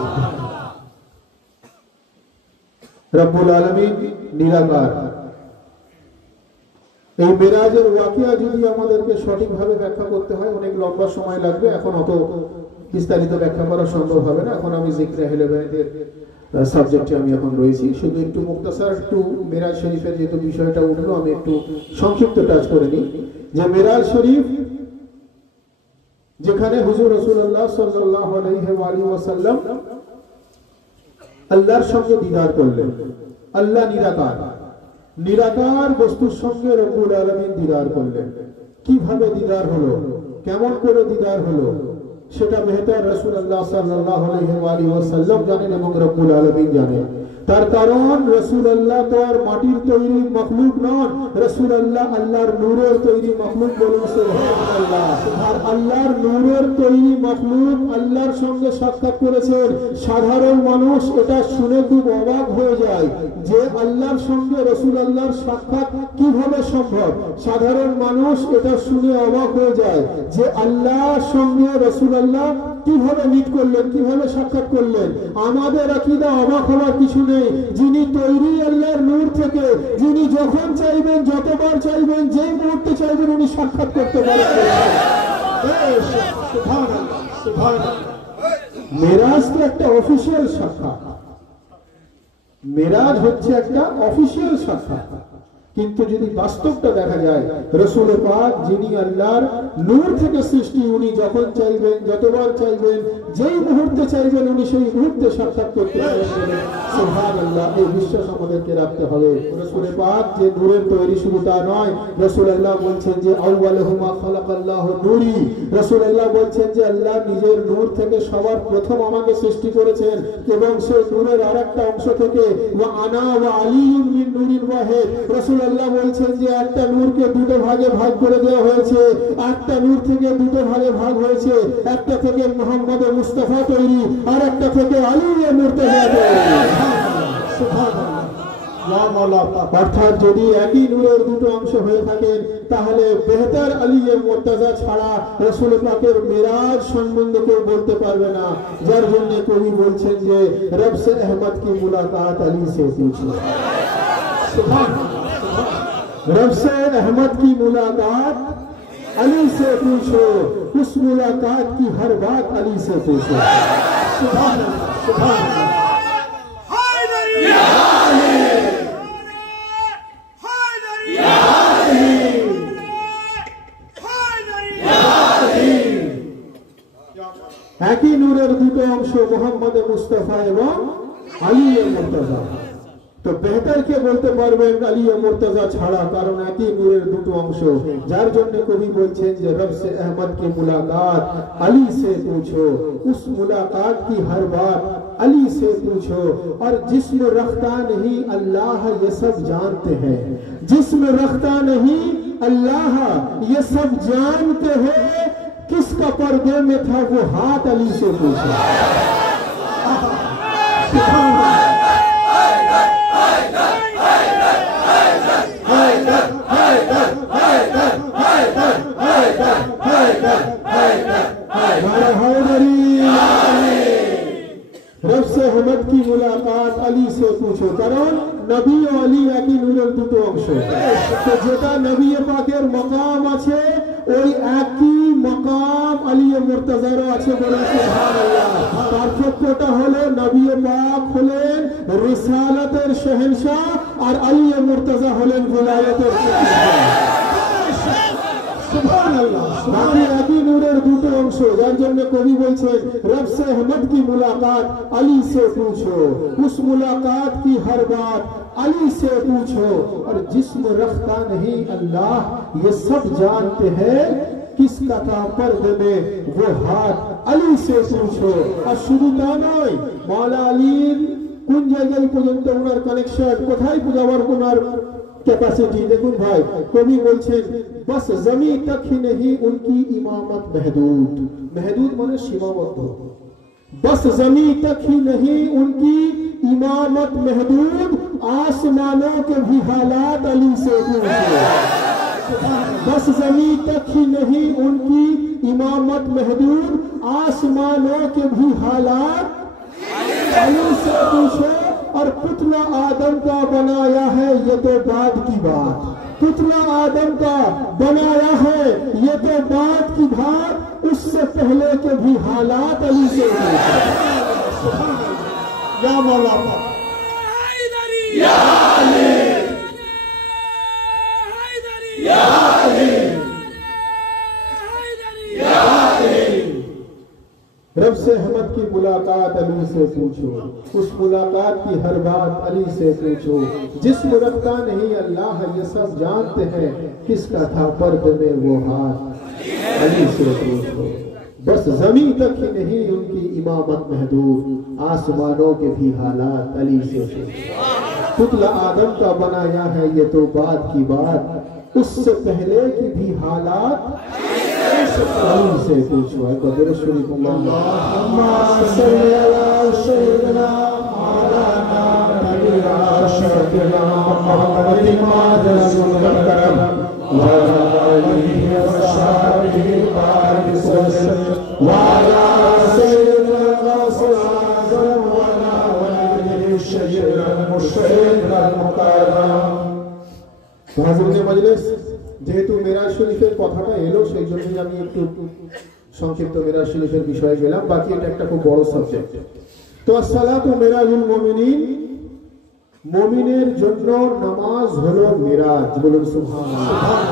রব্বুল আলামিন নিরাকার। এই মিরাজের ওয়াকিয়া যদি আমাদেরকে সঠিকভাবে ব্যাখ্যা করতে হয় অনেক লম্বা সময় লাগবে, এখন অত বিস্তারিত ব্যাখ্যা করা সম্ভব হবে না। এখন আমি জিকরে আহলে বাইতের সাবজেক্টে আমি এখন রয়েছি, শুধু একটু মুক্তাসার একটু মিরাজ শরীফের যেহেতু বিষয়টা উঠলো আমি একটু সংক্ষিপ্ত টাচ করে নিই। যে মিরাজ শরীফ যেখানে হুজুর রাসূলুল্লাহ সাল্লাল্লাহু আলাইহি ওয়াসাল্লাম আল্লাহর সঙ্গে দিদার করলেন। আল্লাহ নিরাকার, নিরাকার বস্তুর সঙ্গে রব্বুল আলামিন দিদার করলেন। কিভাবে দিদার হলো, কেমন করে দিদার হলো, সেটা বেহতর রাসূলুল্লাহ সাল্লাল্লাহু আলাইহি ওয়াসাল্লাম জানেন এবং রব্বুল আলামিন জানেন। তার কারণ রাসূলুল্লাহ তো আর মাটির তৈরি মখলুক নন, রাসূলুল্লাহ আল্লাহর নূরের তৈরি মখলুক। বলুন সুবহানাল্লাহ। আর আল্লাহর নূরের তৈরি মখলুক আল্লাহর সঙ্গে সাক্ষাৎ করেছেন। সাধারণ মানুষ এটা শুনে খুব অবাক হয়ে যায় যে আল্লাহর সঙ্গে রাসূলুল্লাহর সাক্ষাৎ কিভাবে সম্ভব। সাধারণ মানুষ এটা শুনে অবাক হয়ে যায় যে আল্লাহর সঙ্গে রাসূলুল্লাহ কিভাবে মিট করলেন, কিভাবে সাক্ষাৎ করলেন। আমাদের আকীদা অবাক হওয়ার কিছু নেই। যিনি তৈরি আল্লাহর নূর থেকে, যিনি যখন চাইবেন, যতবার চাইবেন, যে মুহূর্তে চাইবেন উনি সাক্ষাৎ করতে পারেন। মেরাজ তো একটা অফিসিয়াল শাখা, মেরাজ হচ্ছে একটা অফিসিয়াল শাখা, কিন্তু যদি বাস্তবটা দেখা যায় রাসূল পাক যিনি আল্লাহর নূর থেকে সৃষ্টি, উনি যখন চাইবেন, যতবার চাইবেন, যেই মুহূর্তে চাইবেন, উনি সেই মুহূর্তে সাক্ষাৎ করতে পারেন। সুবহানাল্লাহ, এই বিশ্বাস আমাদেরকে রাখতে হবে। রাসূল পাক যে নূরের তৈরি শুধু তা নয়, রাসূলুল্লাহ বলছেন যে আউয়ালুহুমা খালাকাল্লাহু নূরি, রাসূলুল্লাহ বলছেন যে আল্লাহ নিজের নূর থেকে সবার প্রথম আমাকে সৃষ্টি করেছেন, এবং সেই নূরের আরেকটা অংশ থেকে ওয়া আনা ওয়া আলিয়ুম মিন নূরিল ওয়াহিদ, রাসূলুল্লাহ বলছেন যে একটা নূরকে দুটো ভাগে ভাগ করে দেওয়া হয়েছে, একটা নূর থেকে দুটো ভাগে ভাগ হয়েছে, একটা থেকে মুহাম্মদ মুস্তাফা তৈরি, আর একটা থেকে আলী মুর্তজা তৈরি। অর্থাৎ যদি একই নূরের দুটো অংশ হয়ে থাকেন, তাহলে বেহতার আলী মুর্তজা ছাড়া রাসূল পাকের মেরাজ সম্বন্ধে কেউ বলতে পারবে না। যার জন্য কবি বলছেন যে রব সে আহমদ কি মুলাকাত আলী সে पूछो, रब से अहमद की मुलाकात अली से पूछो, उस मुलाकात की हर बात अली से पूछो। सुभान अल्लाह, सुभान अल्लाह। একই নূরের দুটো অংশ মোহাম্মদ মুস্তাফা এবং আলী মুর্তজা। তো বেহতার কে বলতে পারবেন আলী মুর্তজা ছাড়া, কারণ একই নূরের দুটো অংশ। যার জন্য কবি বলছেন যে রব से अहमद की मुलाकात अली से पूछो, उस मुलाकात की हर बात अली से पूछो, और जिस्म रखता नहीं अल्लाह ये सब जानते हैं, जिस्म रखता नहीं अल्लाह ये सब जानते हैं, किसका पर्दे में था वो हाथ अली से पूछो। रब से अहमद की मुलाकात अली से पूछो, কারণ নবী ও আলী একই নূরের দুটো অংশ। তো যেটা নবী পাকের মাকাম আছে, ওই একই মাকাম আলী মুর্তজারও আছে। বলেন সুবহানাল্লাহ। পার্থক্যটা হলো নবী পাক হলেন রিসালাতের শহনশাহ, আর আলী মুর্তজা হলেন ভিলায়াতের শহনশাহ। বাকি একই নূরের দুটো অংশ। যার জন্য কবি বলছেন রব से अहमद की मुलाकात अली से पूछो, उस मुलाकात की हर बात अली से पूछो, और जिस्म रखता नहीं अल्लाह ये सब जानते हैं, किसका था पर्दे में वो हाथ अली से पूछो। আর শুধু তা নয়, মাওলা আলীর কোন জায়গায় পর্যন্ত ওনার কানেকশন, কোথায় যাওয়ার ওনার कैपेसिटी। देखो भाई, कवि बोलছেন बस जमी तक ही नहीं उनकी इमामत महदूद, महदूद माने सीमाबद्ध, बस जमी तक ही नहीं उनकी इमामत महदूद, आसमानों के भी हालात अली से पूछो। बस जमी तक ही नहीं उनकी इमामत महदूद, आसमानों के भी हालात अली से पूछो। और पुतला आदम का बनाया है ये तो बाद की बात, पुतला आदम का बनाया है ये तो बाद की बात, उससे पहले के भी हालात अली से या मौला या अली या अली या अली। रब से अहमद की मुलाकात अली से पूछो, उस मुलाकात की हर बात अली से पूछो, जिस्म रखता नहीं अल्लाह ये सब जानते हैं, किसका था पर्दे में वो हाथ अली से पूछो। बस जमीन तक ही नहीं उनकी इमामत महदूद, आसमानों के भी हालात अली से पूछो। पुतला आदम का बनाया है ये तो बाद की बात, उससे पहले की भी हालात अली से पूछो। कदर शरीफ अल्लाहुम्मा सल्ली अला सय्यिदिना मौलाना नबीना शफीना मुहम्मदिन रसूल करम व आलिहि व सहाबिहि बारिक वसल्लम व अला सय्यिदिना रसूल व अला वलिहि शय्यिदिना मुशरिफ मुकर्रम। हाज़िरीन मजलिस, যেহেতু মেরাজ শরীফের কথাটা এলো সেই জন্যই আমি একটু সংক্ষিপ্ত মেরাজ শরীফের বিষয়ে গেলাম, বাকি এটা একটা খুব বড় সাবজেক্ট। তো আসসালাতু মিরাজুল মুমিনিন, মুমিনের জন্য নামাজ হলো মেরাজ। বলুন সুবহানাল্লাহ।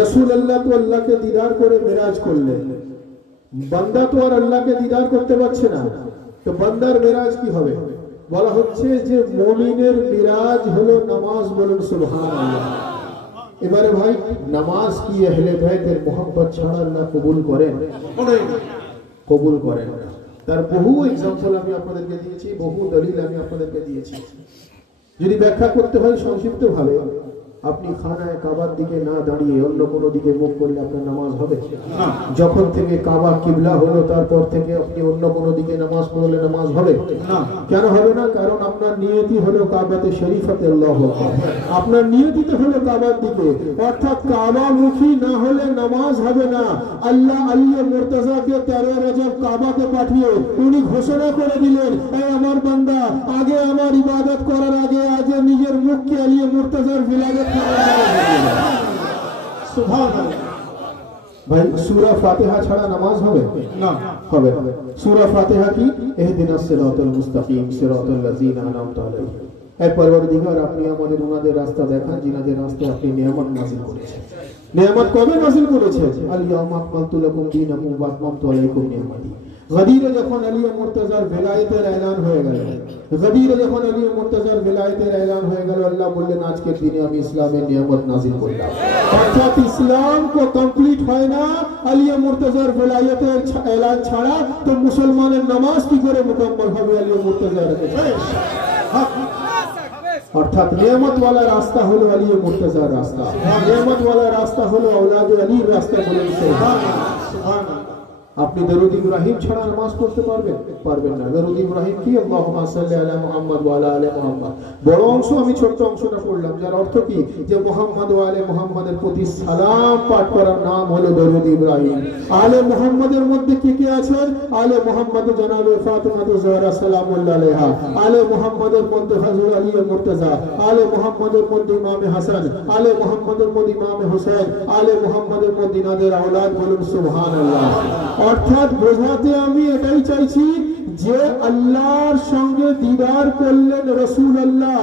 রাসূলুল্লাহ তো আল্লাহকে দিদার করে মেরাজ করলেন, বান্দা তো আর আল্লাহকে দিদার করতে পারছে না, তো বান্দার মেরাজ কি হবে? বলা হচ্ছে যে মুমিনের মেরাজ হলো নামাজ। বলুন সুবহানাল্লাহ। এবারে ভাই, নামাজ কি আহলে বাইতের মোহাম্মত ছাড়া আল্লাহ কবুল করেন? কবুল করেন না। তার বহু এক্সাম্পল আমি আপনাদেরকে দিয়েছি, বহু দলিল আমি আপনাদেরকে দিয়েছি। যদি ব্যাখ্যা করতে হয় সংক্ষিপ্ত ভাবে, আপনি খানায় কাবার দিকে না দাঁড়িয়ে অন্য কোনো দিকে মুখ করলে আপনার নামাজ হবে? যখন থেকে কাবা কিবলা হলো তারপর থেকে আপনি অন্য কোনো দিকে নামাজ পড়লে নামাজ হবে না। কেন হবে না? কারণ আপনার নিয়তি হলো কাবাতে শরীফাতে আল্লাহ, আপনার নিয়তিতে হলো কাবার দিকে, অর্থাৎ কাবামুখী না হলে নামাজ হবে না। আল্লাহ আলিয়ে মুর্তজাকে 13 রজব কাবাকে পাঠিয়ে উনি ঘোষণা করে দিলেন, এই আমার বান্দা, আগে আমার ইবাদত করার আগে আজ নিজের মুখকে আলিয়ে মুর্তজার ফিলাদত ভাই। সূরা ফাতিহা ছাড়া নামাজ হবে না? হবে। সূরা ফাতিহা কি? ইহদিনাস সিরাতাল মুস্তাকিম সিরাতাল লাযিনা আনআমতা আলাইহিম। এই পরবর্তীকার আপনি আমাদের ওনাদের রাস্তা দেখান যিনাদের রাস্তায় আপনি নিয়ামত নাযিল করেছেন। নিয়ামত কবে নাযিল করেছেন? আল ইয়াউমা আকমালতু লাকুম দীনাকুম ওয়া আতমামতু আলাইকুম নিয়ামতি। গদিরে যখন আলিয়া মুর্তজার বেলায়েতের এলান হয়ে গেল, গদিরে যখন আলিয়া মুর্তজার বেলায়েতের এলান হয়ে গেল, আল্লাহ বললেন আজকের দিনে আমি ইসলামের নিয়ামত নাযিল করলাম। অর্থাৎ ইসলাম কো কমপ্লিট হয় না আলিয়া মুর্তজার বেলায়েতের এলান ছাড়া, তো মুসলমানের নামাজ কি করে মুকম্মল হবে আলিয়া মুর্তজার? অর্থাৎ নিয়ামত ওয়ালা রাস্তা হলো আলিয়া মুর্তজার রাস্তা, নিয়ামত ওয়ালা রাস্তা হলো আওলাদে আলীর রাস্তা। বলেন সুবহানাল্লাহ। আপনি দরুদ ইব্রাহিম ছাড়া নামাজ পড়তে পারবেন? পারবেন না। দরুদ ইব্রাহিম কি? আল্লাহুম্মা সাল্লি আলা মুহাম্মদ ওয়া আলা আলি মুহাম্মদ। বড় অংশ আমি ছোট অংশটা পড়লাম, যার অর্থ কি? যে মুহাম্মদ ওয়া আলি মুহাম্মাদের প্রতি সালাম পাঠ করার নাম হলো দরুদ ইব্রাহিম। আলে মুহাম্মাদের মধ্যে কে কে আছেন? আলে মুহাম্মদ জনাবে ফাতিমা জোহরা সালামুল্লাহ আলাইহা, আলে মুহাম্মাদের মধ্যে হযরত আলী মুর্তজা, আলে মুহাম্মাদের মধ্যে ইমামে হাসান, আলে মুহাম্মাদের মধ্যে ইমামে হুসাইন, আলে মুহাম্মাদের মধ্যে ইনাদের আওলাদ। বলুন সুবহানাল্লাহ। অর্থাৎ বোঝাতে আমি এটাই চাইছি যে আল্লাহর সঙ্গে দিদার করলেন রাসূলুল্লাহ,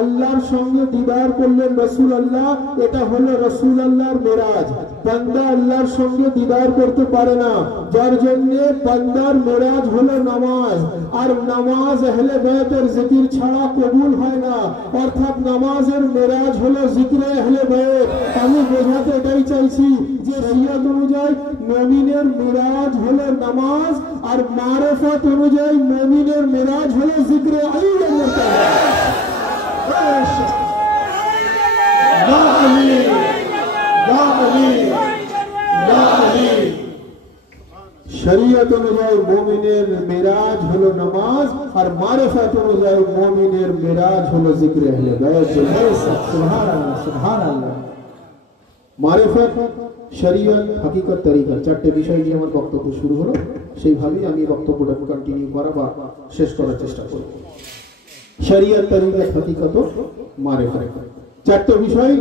আল্লাহর সঙ্গে দিদার করলেন রাসূলুল্লাহ, এটা হলো রাসূলুল্লাহর মেরাজ। বান্দা আল্লাহর সঙ্গে দিদার করতে পারে না, যার জন্য বান্দার মেরাজ হলো নামাজ। আর নামাজ আহলে বাইতের জিকির ছাড়া কবুল হয় না, অর্থাৎ নামাজের মেরাজ হলো জিকিরে আহলে বাইত। আমি বোঝাতে এটাই চাইছি যে শরিয়ত অনুযায়ী মুমিনের মেরাজ হলো নামাজ, আর মারিফাত অনুযায়ী মুমিনের মেরাজ হলো জিকিরে আলী মুর্তজা। শরীয়ত অনুযায়ী মুমিনের মেরাজ হলো নামাজ, আর মারিফাত অনুযায়ী মুমিনের মেরাজ হলো জিকির আহলে বাইত। সুবহানাল্লাহ সুবহানাল্লাহ। মারিফাত, শরীয়ত, হাকিকত, তরিকা, চারটি বিষয় নিয়ে আমার বক্তব্য শুরু হলো। সেইভাবেই আমি বক্তব্যটা কন্টিনিউ করা বা শেষ করার চেষ্টা করব। শরীয়ত, তরিকা, হাকিকত, মারিফাত, চারটি বিষয়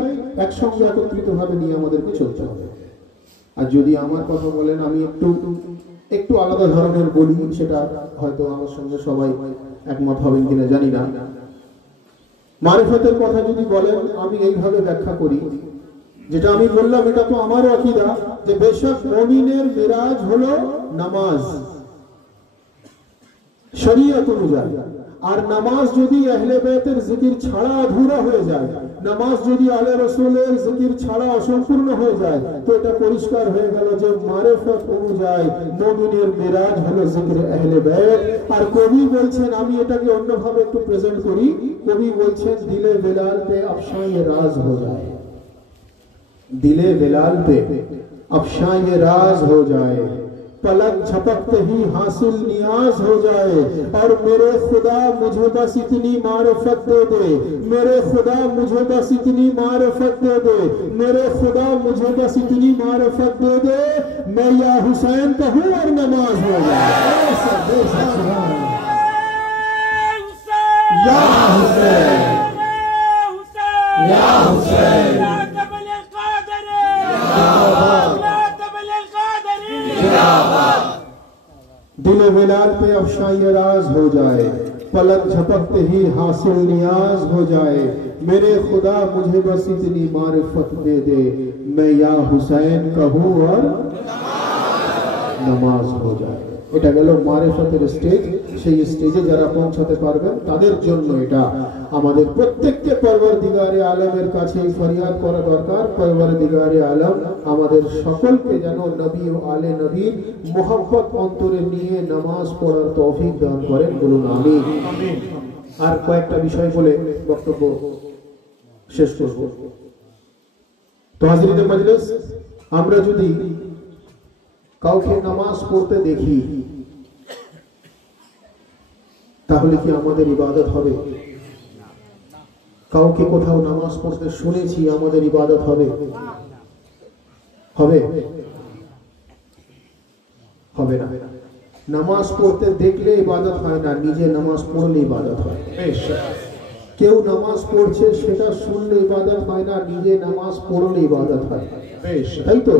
একসঙ্গে একত্রিতভাবে নিয়ে আমাদেরকে চলতে হবে। আর যদি আমার কথা বলেন, আমি একটু আলাদা ধরনের বলি, সেটা হয়তো আমার সঙ্গে সবাই একমত হবেন কিনা জানি না। মারিফতের কথা যদি বলেন, আমি এইভাবে ব্যাখ্যা করি, যেটা আমি বললাম এটা তো আমারও আকীদা, যে বেশক মুমিনের মেরাজ হলো নামাজ শরীয়ত অনুযায়ী। আর নামাজ যদি আহলে বাইতের জিকির ছাড়া আধুরা হয়ে যায়, নামাজ যদি আলে রাসূলের জিকির ছাড়া অসম্পূর্ণ হয়ে যায়, তো এটা পরিষ্কার হয়ে গেল যে মারিফত অনুযায়ী মুমিনের মেরাজ হলো জিকির আহলে বাইত। আর কবি বলছেন, আমি এটাকে অন্যভাবে একটু প্রেজেন্ট করি, কবি বলছেন দিলে বেলাল पे अफशाए राज हो जाए, दिले बेलाल पे अफशाए राज हो जाए, पलक झपकते ही हासिल नियाज हो जाए, और मेरे खुदा मुझे बस इतनी मारिफत दे दे, मेरे खुदा मुझे बस इतनी मारिफत दे दे, मेरे खुदा मुझे बस इतनी मारिफत दे दे, मैं या हुसैन कहूँ और नमाज हो जाए। या हुसैन, या हुसैन, अफशाई राज हो जाए, पलक झपकते ही हासिल नियाज हो जाए, मेरे खुदा मुझे बस इतनी मारिफत दे दे, मैं या हुसैन कहूँ और নামাজ হয়ে যায়। এটা গেল মারিফতের স্টেজ। সেই স্টেজে যারা পৌঁছাতে পারবেন তাদের জন্য এটা আমাদের প্রত্যেককে পরওয়ারদিগারে আলমের কাছে ফরিয়াদ করা দরকার। পরওয়ারদিগারে আলম আমাদের সকলকে যেন নবী ও আলে নবীর মোহাব্বত অন্তরে নিয়ে নামাজ পড়ার তৌফিক দান করেন, বলুন আমিন। আর কয়েকটা বিষয় বলে বক্তব্য শেষ করব। তো হাজরিনে মজলিস, আমরা যদি কাউকে নামাজ পড়তে দেখি তাহলে কি আমাদের ইবাদত হবে? কাউকে কোথাও নামাজ পড়তে শুনেছি, আমাদের ইবাদত হবে? হবে? হবে না। নামাজ পড়তে দেখলে ইবাদত হয় না, নিজে নামাজ পড়লে ইবাদত হয়। কেউ নামাজ পড়ছে সেটা শুনলে ইবাদত হয় না, নিজে নামাজ পড়লে ইবাদত হয়, তাই তো?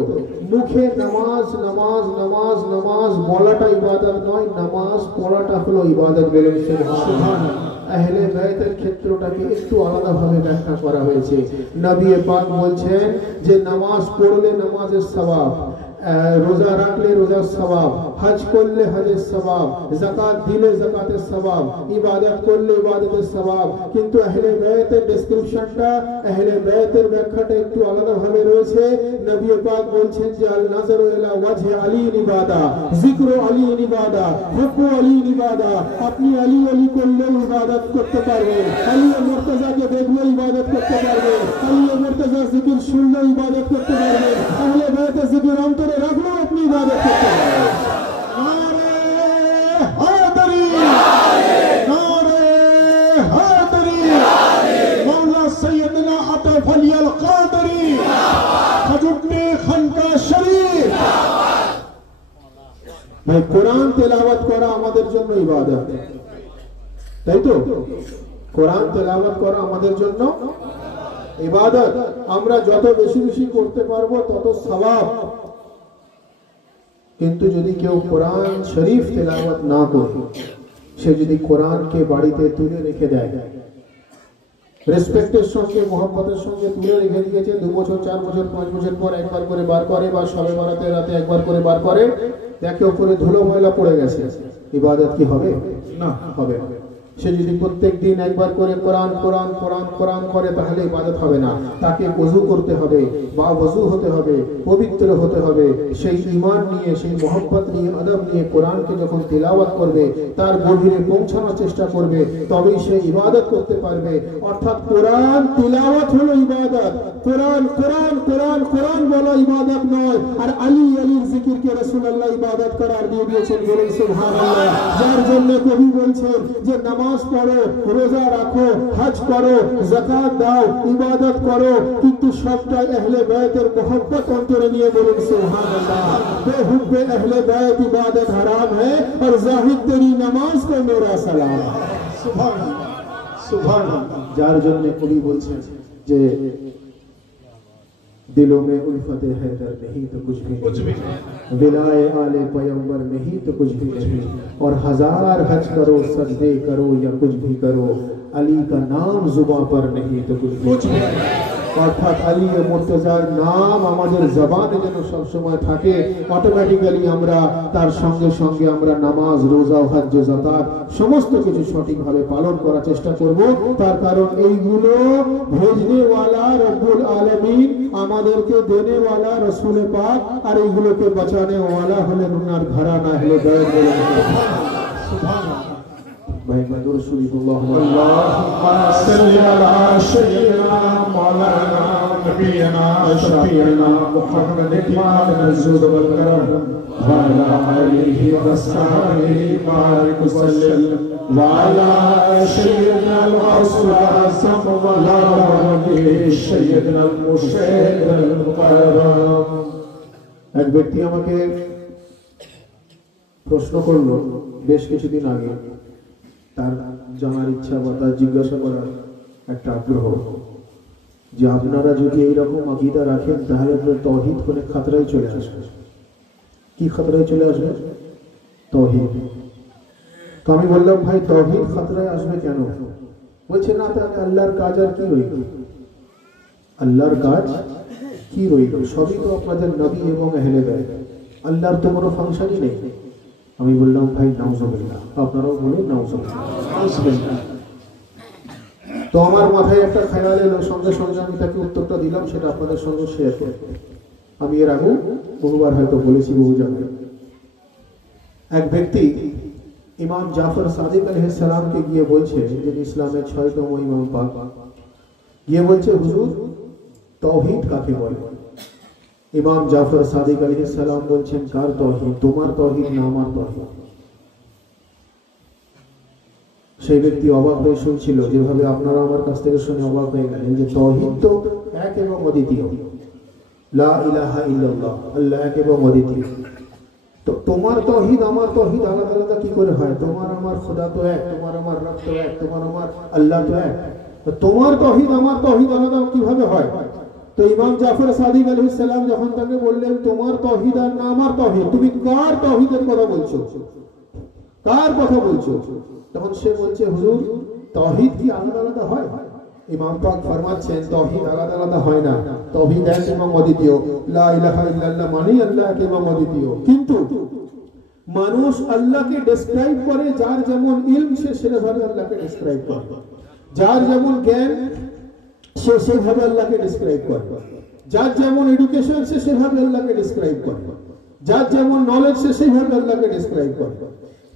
মুখে নামাজ নামাজ নামাজ নামাজ বলাটা ইবাদত নয়, নামাজ পড়াটা হলো ইবাদত। বলেন সুবহানাল্লাহ। আহলে বাইতের ক্ষেত্রটাকে একটু আলাদাভাবে ব্যাখ্যা করা হয়েছে। নবী পাক বলছেন যে নামাজ পড়লে নামাজের সওয়াব, রোজা রাখলে রোজার সওয়াব, হজ করলে হজের সওয়াব, যাকাত দিলে যাকাতের সওয়াব, ইবাদত করলে ইবাদতের সওয়াব। কিন্তু আহলে বাইতের ডেসক্রিপশনটা, আহলে বাইতের ব্যাখ্যাটা একটু আলাদাভাবে রয়েছে। নবী পাক বলছেন যে আল নাযরু ইলা ওয়াজহি আলী ইবাদা, যিকরু আলী ইবাদা, হুকু আলী ইবাদা। আপনি আলী আলী করলে ইবাদত করতে পারবেন, আলী মুর্তজাকে দেখলে ইবাদত করতে পারবেন, আলী মুর্তজার জিকির শুনলে ইবাদত করতে পারবেন, আহলে বাইতের জিকির অন্তরে রাখলেও আপনি ইবাদত করতে পারবেন। নারে হায়দারি, নারে হায়দারি, মৌলা সৈয়দনা আতাফ আলী আল কাদরি, খজুটনে খানকা শরীফ। ভাই, কোরআন তেলাওয়াত করা আমাদের জন্য ইবাদত, তাই তো? কোরআন তেলাওয়াত করা আমাদের জন্য ইবাদত। আমরা যত বেশি বেশি করতে পারবো তত সওয়াব। কিন্তু যদি কেউ কোরআন শরীফ তেলাওয়াত না করে, সে যদি কোরআনকে বাড়িতে তুলে রেখে দেয়, রেসপেক্টের সঙ্গে মোহাম্মতের সঙ্গে তুলে রেখে দিয়েছে, 2 বছর 4 বছর 5 বছর পর একবার করে বার করে, বা সবে বরাতে রাতে একবার করে বার করে, দেখে উপরে ধুলো ময়লা পড়ে গেছে, ইবাদত কি হবে? না, হবে না। সে যদি প্রত্যেক দিন একবার করে কোরআন কোরআন কোরআন কোরআন করে তাহলে ইবাদত হবে না। তাকে ওযু করতে হবে, বা ওযু হতে হবে, পবিত্র হতে হবে। সেই ঈমান নিয়ে, সেই মোহাব্বত নিয়ে, আদব নিয়ে কোরআনকে যখন তিলাওয়াত করবে, তার গভীরে পৌঁছানোর চেষ্টা করবে, তবেই সে ইবাদত করতে পারবে। অর্থাৎ কোরআন তিলাওয়াত হলো ইবাদত। কোরআন কোরআন কোরআন কোরআন বলা ইবাদত নয়। আর আলী আলীর জিকিরকে রাসূলুল্লাহ ইবাদত করার দিয়ে দিয়েছেন, বলেন সুবহানাল্লাহ। যার জন্য কবি বলছেন যে নামাজ পড়ো, রোজা রাখো, হজ করো, যাকাত দাও, ইবাদত করো, কিন্তু সবটাই আহলে বাইতের মোহব্বত অন্তরে নিয়ে, বলুন সুবহানাল্লাহ। বেহুব্বে আহলে বাইত ইবাদত হারাম है और जाहिद तेरी नमाज को मेरा सलाम। সুবহানাল্লাহ সুবহানাল্লাহ। যার জন্য কবি বলছেন যে दिलों में उल्फत हैदर नहीं तो कुछ भी नहीं, विलाए आले पैगंबर नहीं तो कुछ भी नहीं, और 1000 हज करो, सजदे करो, या कुछ भी करो, अली का नाम जुबान पर नहीं तो कुछ भी नहीं। অর্থাৎ আলী মুর্তজার নাম আমাদের জবানে যেন সব সময় থাকে, অটোমেটিক্যালি আমরা তার সঙ্গে সঙ্গে আমরা নামাজ, রোজা, হজ, যাকাত সমস্ত কিছু সঠিকভাবে পালন করার চেষ্টা করব। তার কারণ এইগুলো ভেজনেওয়ালা রব্বুল আলামিন, আমাদেরকে দেনেওয়ালা রাসূল পাক, আর এইগুলোকে বাঁচানেওয়ালা হলেন উনার ঘরানা, হলো দয়াল। সুবহানাল্লাহ। भाई मंदूर शरीफुल्लाह, अल्लाहुम्मा सल्ली अला सय्यिदना मौलाना नबीना शफीना मुहम्मद इमाम नज़ूद वल करम व अला आलिहि व सहाबिहि बारिक वसल्लम व अला सय्यिदना al-ghawsul a'zam व अला सय्यिदना al-mushahid al-muqarram। এক ব্যক্তি আমাকে প্রশ্ন করলো বেশ কিছুদিন আগে, তার জানার ইচ্ছা বা তার জিজ্ঞাসা করার একটা আগ্রহ, যে আপনারা যদি এইরকম আকীদা রাখেন তাহলে তো তাওহীদ কোন খতরায় চলে আসবে। কি খতরায় চলে আসবে? তাওহীদ। তো আমি বললাম ভাই তাওহীদ খতরায় আসবে কেন? বলছে না তাহলে আল্লাহর কাজ আর কি রইল, আল্লাহর কাজ কি রইল, সবই তো আপনাদের নবী এবং আহলে বাইত, আল্লাহর তো কোনো ফাংশনই নেই। আমি বললাম ভাই নাউজুবিল্লাহ, আপনারাও বলুন নাউজুবিল্লাহ। তো আমার মাথায় একটা খেয়াল এলো, সঙ্গে সঙ্গে আমি তাকে উত্তরটা দিলাম, সেটা আপনাদের সঙ্গে শেয়ার করব। আমি এর আগে বহুবার হয়তো বলেছি, বহু জায়গায়। এক ব্যক্তি ইমাম জাফর সাদিক আলাইহিস সালামকে গিয়ে বলছে, যিনি ইসলামের 6তম ইমাম পাক, গিয়ে বলছে হুজুর তাওহীদ কাকে বলে? ইমাম জাফর সাদিক আলাইহিস সালাম বলছেন কার তাওহীদ, তোমার তাওহীদ না আমার তাওহীদ? সেই ব্যক্তি অবাক হয়ে শুনছিল, যেভাবে আপনারা আমার কাছ থেকে শুনে অবাক হয়ে গেলেন, যে তাওহীদ তো এক এবং অদ্বিতীয়, লা ইলাহা ইল্লাল্লাহ, আল্লাহ এক এবং অদ্বিতীয়। তো তোমার তাওহীদ আমার তাওহীদ আলাদা আলাদা কি করে হয়? তোমার আমার খোদা তো এক, তোমার আমার রব তো এক, তোমার আমার আল্লাহ তো এক, তো তোমার তাওহীদ আমার তাওহীদ আলাদা কিভাবে হয়? তো ইমাম জাফর সাদিক আলাইহিস সালাম যখন তাকে বললেন তোমার তাওহীদ আর না আমার তাওহীদ, তুমি কার তাওহীদের কথা বলছো, কার কথা বলছো? তখন সে বলছে হুজুর তাওহীদ কি আলাদা আলাদা হয়? ইমাম পাক ফরমাচ্ছেন তাওহীদ আলাদা আলাদা হয় না, তাওহীদ এক এবং অদ্বিতীয়, লা ইলাহা ইল্লাল্লাহ মানে আল্লাহ এক এবং অদ্বিতীয়। কিন্তু মানুষ আল্লাহকে ডেসক্রাইব করে, যার যেমন ইলম সে সেভাবে আল্লাহকে ডেসক্রাইব করে, যার যেমন জ্ঞান সে সেভাবে আল্লাহকে ডেসক্রাইব করে, যার যেমন এডুকেশন সে সেভাবে আল্লাহকে ডেসক্রাইব করে, যার যেমন নলেজ সে সেইভাবে আল্লাহকে ডেসক্রাইব করে।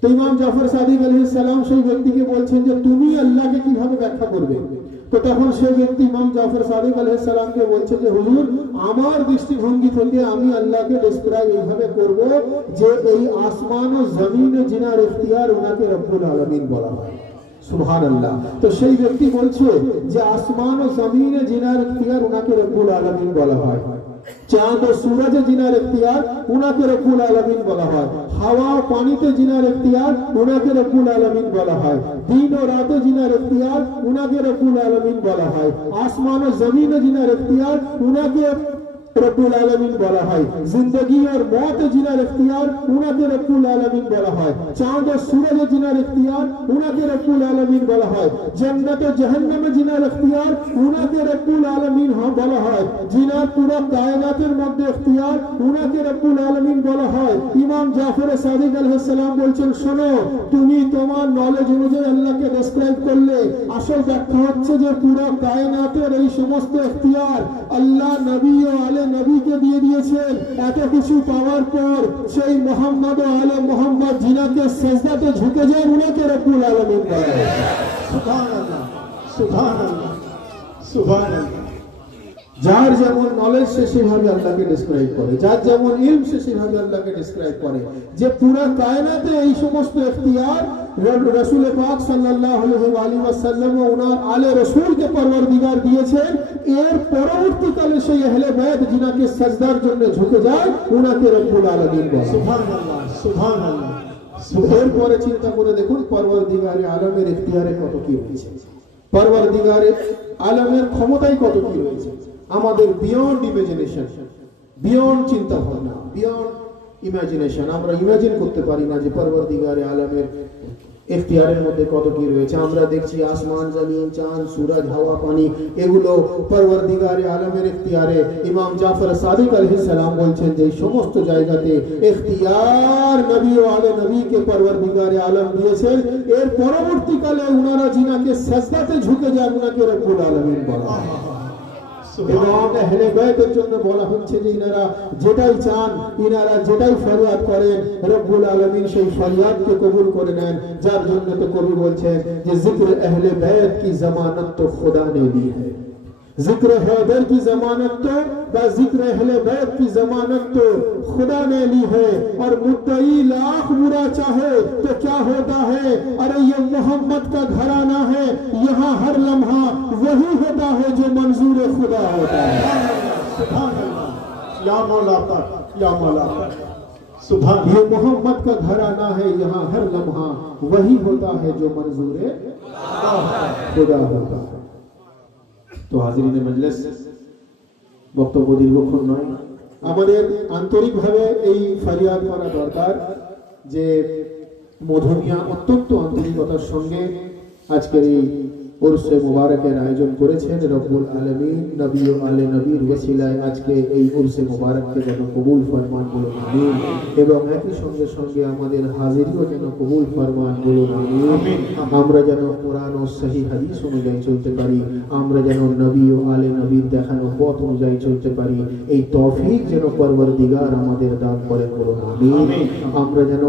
তো ইমাম জাফর সাদিক আলাইহিস সালাম সেই ব্যক্তিকে বলছেন যে তুমি আল্লাহকে কিভাবে ব্যাখ্যা করবে? তো তখন সেই ব্যক্তি ইমাম জাফর সাদিক আলাইহিস সালামকে বলছে যে হুজুর আমার দৃষ্টিভঙ্গি থেকে আমি আল্লাহকে ডেসক্রাইব এইভাবে করব যে এই আসমান ও জমিনে জিনার ইখতিয়ার ওনাকে রব্বুল আলামিন বলা হয়। সুবহানাল্লাহ। তো সেই ব্যক্তি বলছে যে আসমান ও জমিনে জিনার ইখতিয়ার ওনাকে রব্বুল আলামিন বলা হয়, চাঁদ ও সূরজে জিনার ইখতিয়ার উনাকে রব্বুল আলামিন বলা হয়, হাওয়া ও পানিতে জিনার ইখতিয়ার উনাকে রব্বুল আলামিন বলা হয়, দিন ও রাতে জিনার ইখতিয়ার উনাকে রব্বুল আলামিন বলা হয়, আসমান ও জমিনে জিনার ইখতিয়ার উনাকে রব্বুল আলামিন বলা হয়, জিंदगी और मौत जिनार इख्तियार उनके रब्बुल आलमीन বলা হয়, চাঁদ ও সূরজ जिनार इख्तियार उनके रब्बुल आलमीन বলা হয়, জান্নাত ও জাহান্নাম जिनार इख्तियार उनके रब्बुल आलमीन বলা হয়, জিনার পুরো কায়নাতের মধ্যে ইখতিয়ার উনকে রব্বুল আলামিন বলা হয়। ইমাম জাফর সাদিক আলাইহিস সালাম বলছেন শোনো, তুমি তোমার নলেজ অনুযায়ী আল্লাহকে ডেসক্রাইব করলে, আসল ব্যাখ্যা হচ্ছে যে পুরো কায়নাতের এই সমস্ত ইখতিয়ার আল্লাহ নবী ও আলে নবীকে দিয়ে দিয়েছেন। এত কিছু পাওয়ার পর সেই মোহাম্মদ ও আলে মোহাম্মদ জিনাকে সেজদাতে ঝুঁকে যায় উনকে রব্বুল আলামিন বলা হয়। সুবহানাল্লাহ, সুবহানাল্লাহ, সুবহানাল্লাহ। যার যেমন নলেজ সে সেভাবে আল্লাহকে ডেসক্রাইব করে, যার যেমন ইলম সে সেভাবে আল্লাহকে ডেসক্রাইব করে, যে পুরো কায়নাতে এই সমস্ত ইখতিয়ার রাসূল পাক সাল্লাল্লাহু আলাইহি ওয়াসাল্লাম ও ওনার আলে রাসূলকে পরওয়ারদিগার দিয়েছেন। এর পরবর্তীকালে সেই আহলে বাইত জিনাকে সাজদার জন্য ঝুঁকে যায় উনাকে রব্বুল আলামিন বলে। সুবহানাল্লাহ, সুবহানাল্লাহ। এরপরে চিন্তা করে দেখুন পরওয়ারদিগারে আলমের ইখতিয়ারে কত কি রয়েছে, পরওয়ারদিগারে আলমের ক্ষমতায় কত কি রয়েছে, আমাদের বিয়ন্ড ইমাজিনেশন, বিয়ন্ড চিন্তা ভাবনা, বিয়ন্ড ইমাজিনেশন। আমরা ইমাজিন করতে পারি না যে পরওয়ারদিগারে আলমের ইখতিয়ারের মধ্যে কত কি রয়েছে। আমরা দেখছি আসমান, জমিন, চাঁদ, সূরজ, হাওয়া, পানি, এগুলো পরওয়ারদিগারে আলমের ইখতিয়ারে। ইমাম জাফর সাদিক আলাইহিস সালাম বলছেন যে এই সমস্ত জায়গাতে ইখতিয়ার নবী ও আলে নবীকে পরওয়ারদিগারে আলম দিয়েছেন। এর পরবর্তীকালে উনারা জিনাকে সাজদাতে ঝুঁকে যান উনাকে রব্বুল আলামিন বলা হয়। এবং আহলে বাইতের জন্য বলা হচ্ছে যে ইনারা যেটাই চান, ইনারা যেটাই ফরিয়াদ করেন রব্বুল আলামিন সেই ফরিয়াদকে কবুল করে নেন। যার জন্য তো কবি বলছেন যে জিক্র আহলে বাইত কি জামানত তো खुदा ने दी है, जिक्र हैदर की जमानत तो व जिक्र अहले बैत की जमानत तो खुदा ने ली है, और मुद्दई लाख बुरा चाहे तो क्या होता है, अरे ये मोहम्मद का घराना है, यहाँ हर लम्हा वही होता है जो मंजूर खुदा होता है। सुभान अल्लाह, या मौला पाक, या मौला पाक, सुभान। ये मोहम्मद का घराना है, यहाँ हर लम्हा वही होता है जो मंजूर खुदा होता है। তো হাজিরিনে মজলিস, বক্তব্য দীর্ঘক্ষণ নয়, আমাদের আন্তরিকভাবে এই ফরিয়াদ করা দরকার যে মধুমিয়া অত্যন্ত আন্তরিকতার সঙ্গে আজকের এই উরসে মুবারকের আয়োজন করেছেন। রব্বুল আলামিন নবী ও আলে নবীর ওসিলায় আজকে এই উরসে মুবারককে যেন কবুল ফরমান বলুন আমিন, এবং একই সঙ্গে সঙ্গে আমাদের হাজিরিও যেন কবুল ফরমান বলুন আমিন। আমরা যেন কোরআন ও সহিহ হাদিস অনুযায়ী চলতে পারি, আমরা যেন নবী ও আলে নবীর দেখানো পথ অনুযায়ী চলতে পারি, এই তৌফিক যেন পরওয়ারদিগার আমাদের দান করেন বলুন আমিন। আমরা যেন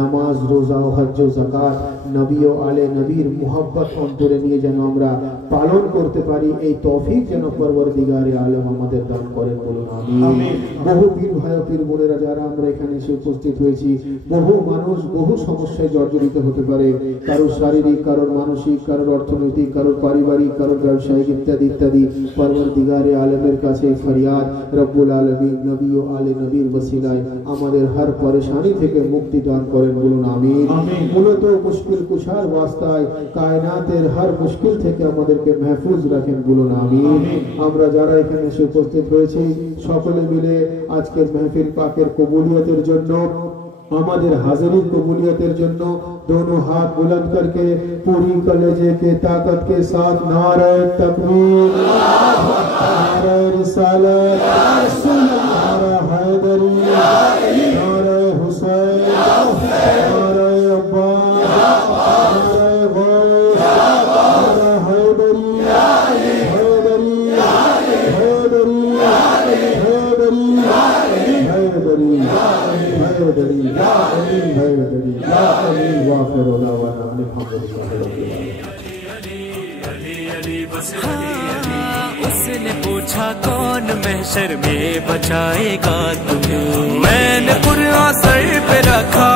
নামাজ, রোজা ও হজ ও যাকাত নবী ও আলে নবীর মুহাব্বত অন্তরে নিয়ে যেন আমরা পালন করতে পারি, এই তৌফিক যেন পরওয়ারদিগারে আলম আমাদের দান করেন বলুন আমিন। বহু পীর ভাই ও পীর বোনেরা যারা আমরা এখানে এসে উপস্থিত হয়েছি, বহু মানুষ বহু সমস্যায় জর্জরিত হতে পারে, কারোর শারীরিক, কারোর মানসিক, কারোর অর্থনৈতিক, কারোর পারিবারিক, কারোর ব্যবসায়িক ইত্যাদি ইত্যাদি। পরওয়ারদিগারে আলমের কাছে ফরিয়াদ, রব্বুল আলামিন নবী ও আলে নবীর ওসিলায় আমাদের হর পরেশানি থেকে মুক্তি দান করেন বলুন আমিন। মূলত মুশকিল কুশার ওয়াস্তায় কায়নাতের হর মুশকিল থেকে আমাদেরকে महफूज রাখেন বলুন আমিন। আমরা যারা এখানে এসে উপস্থিত হয়েছি সকলে মিলে আজকের মাহফিল পাকের কবুলিয়তের জন্য, আমাদের हाजिरी कबूलियतेर जन्नो दोनों हाथ बुलंद करके पूरी कलेजे के ताकत के साथ नारे तकबीर, नारे रिसालत, नारे हैदरी, नारे हुसैन, नारे अब्बास, नारे गौस, नारे हैदरी, हैदरी, हैदरी, हैदरी, हैदरी, हैदरी, हैदरी, वाफिर दावाना अल्हम्दुलिल्लाह। उसने पूछा कौन महशर में बचाएगा तुम्हें, मैंने कुरान सर पे रखा।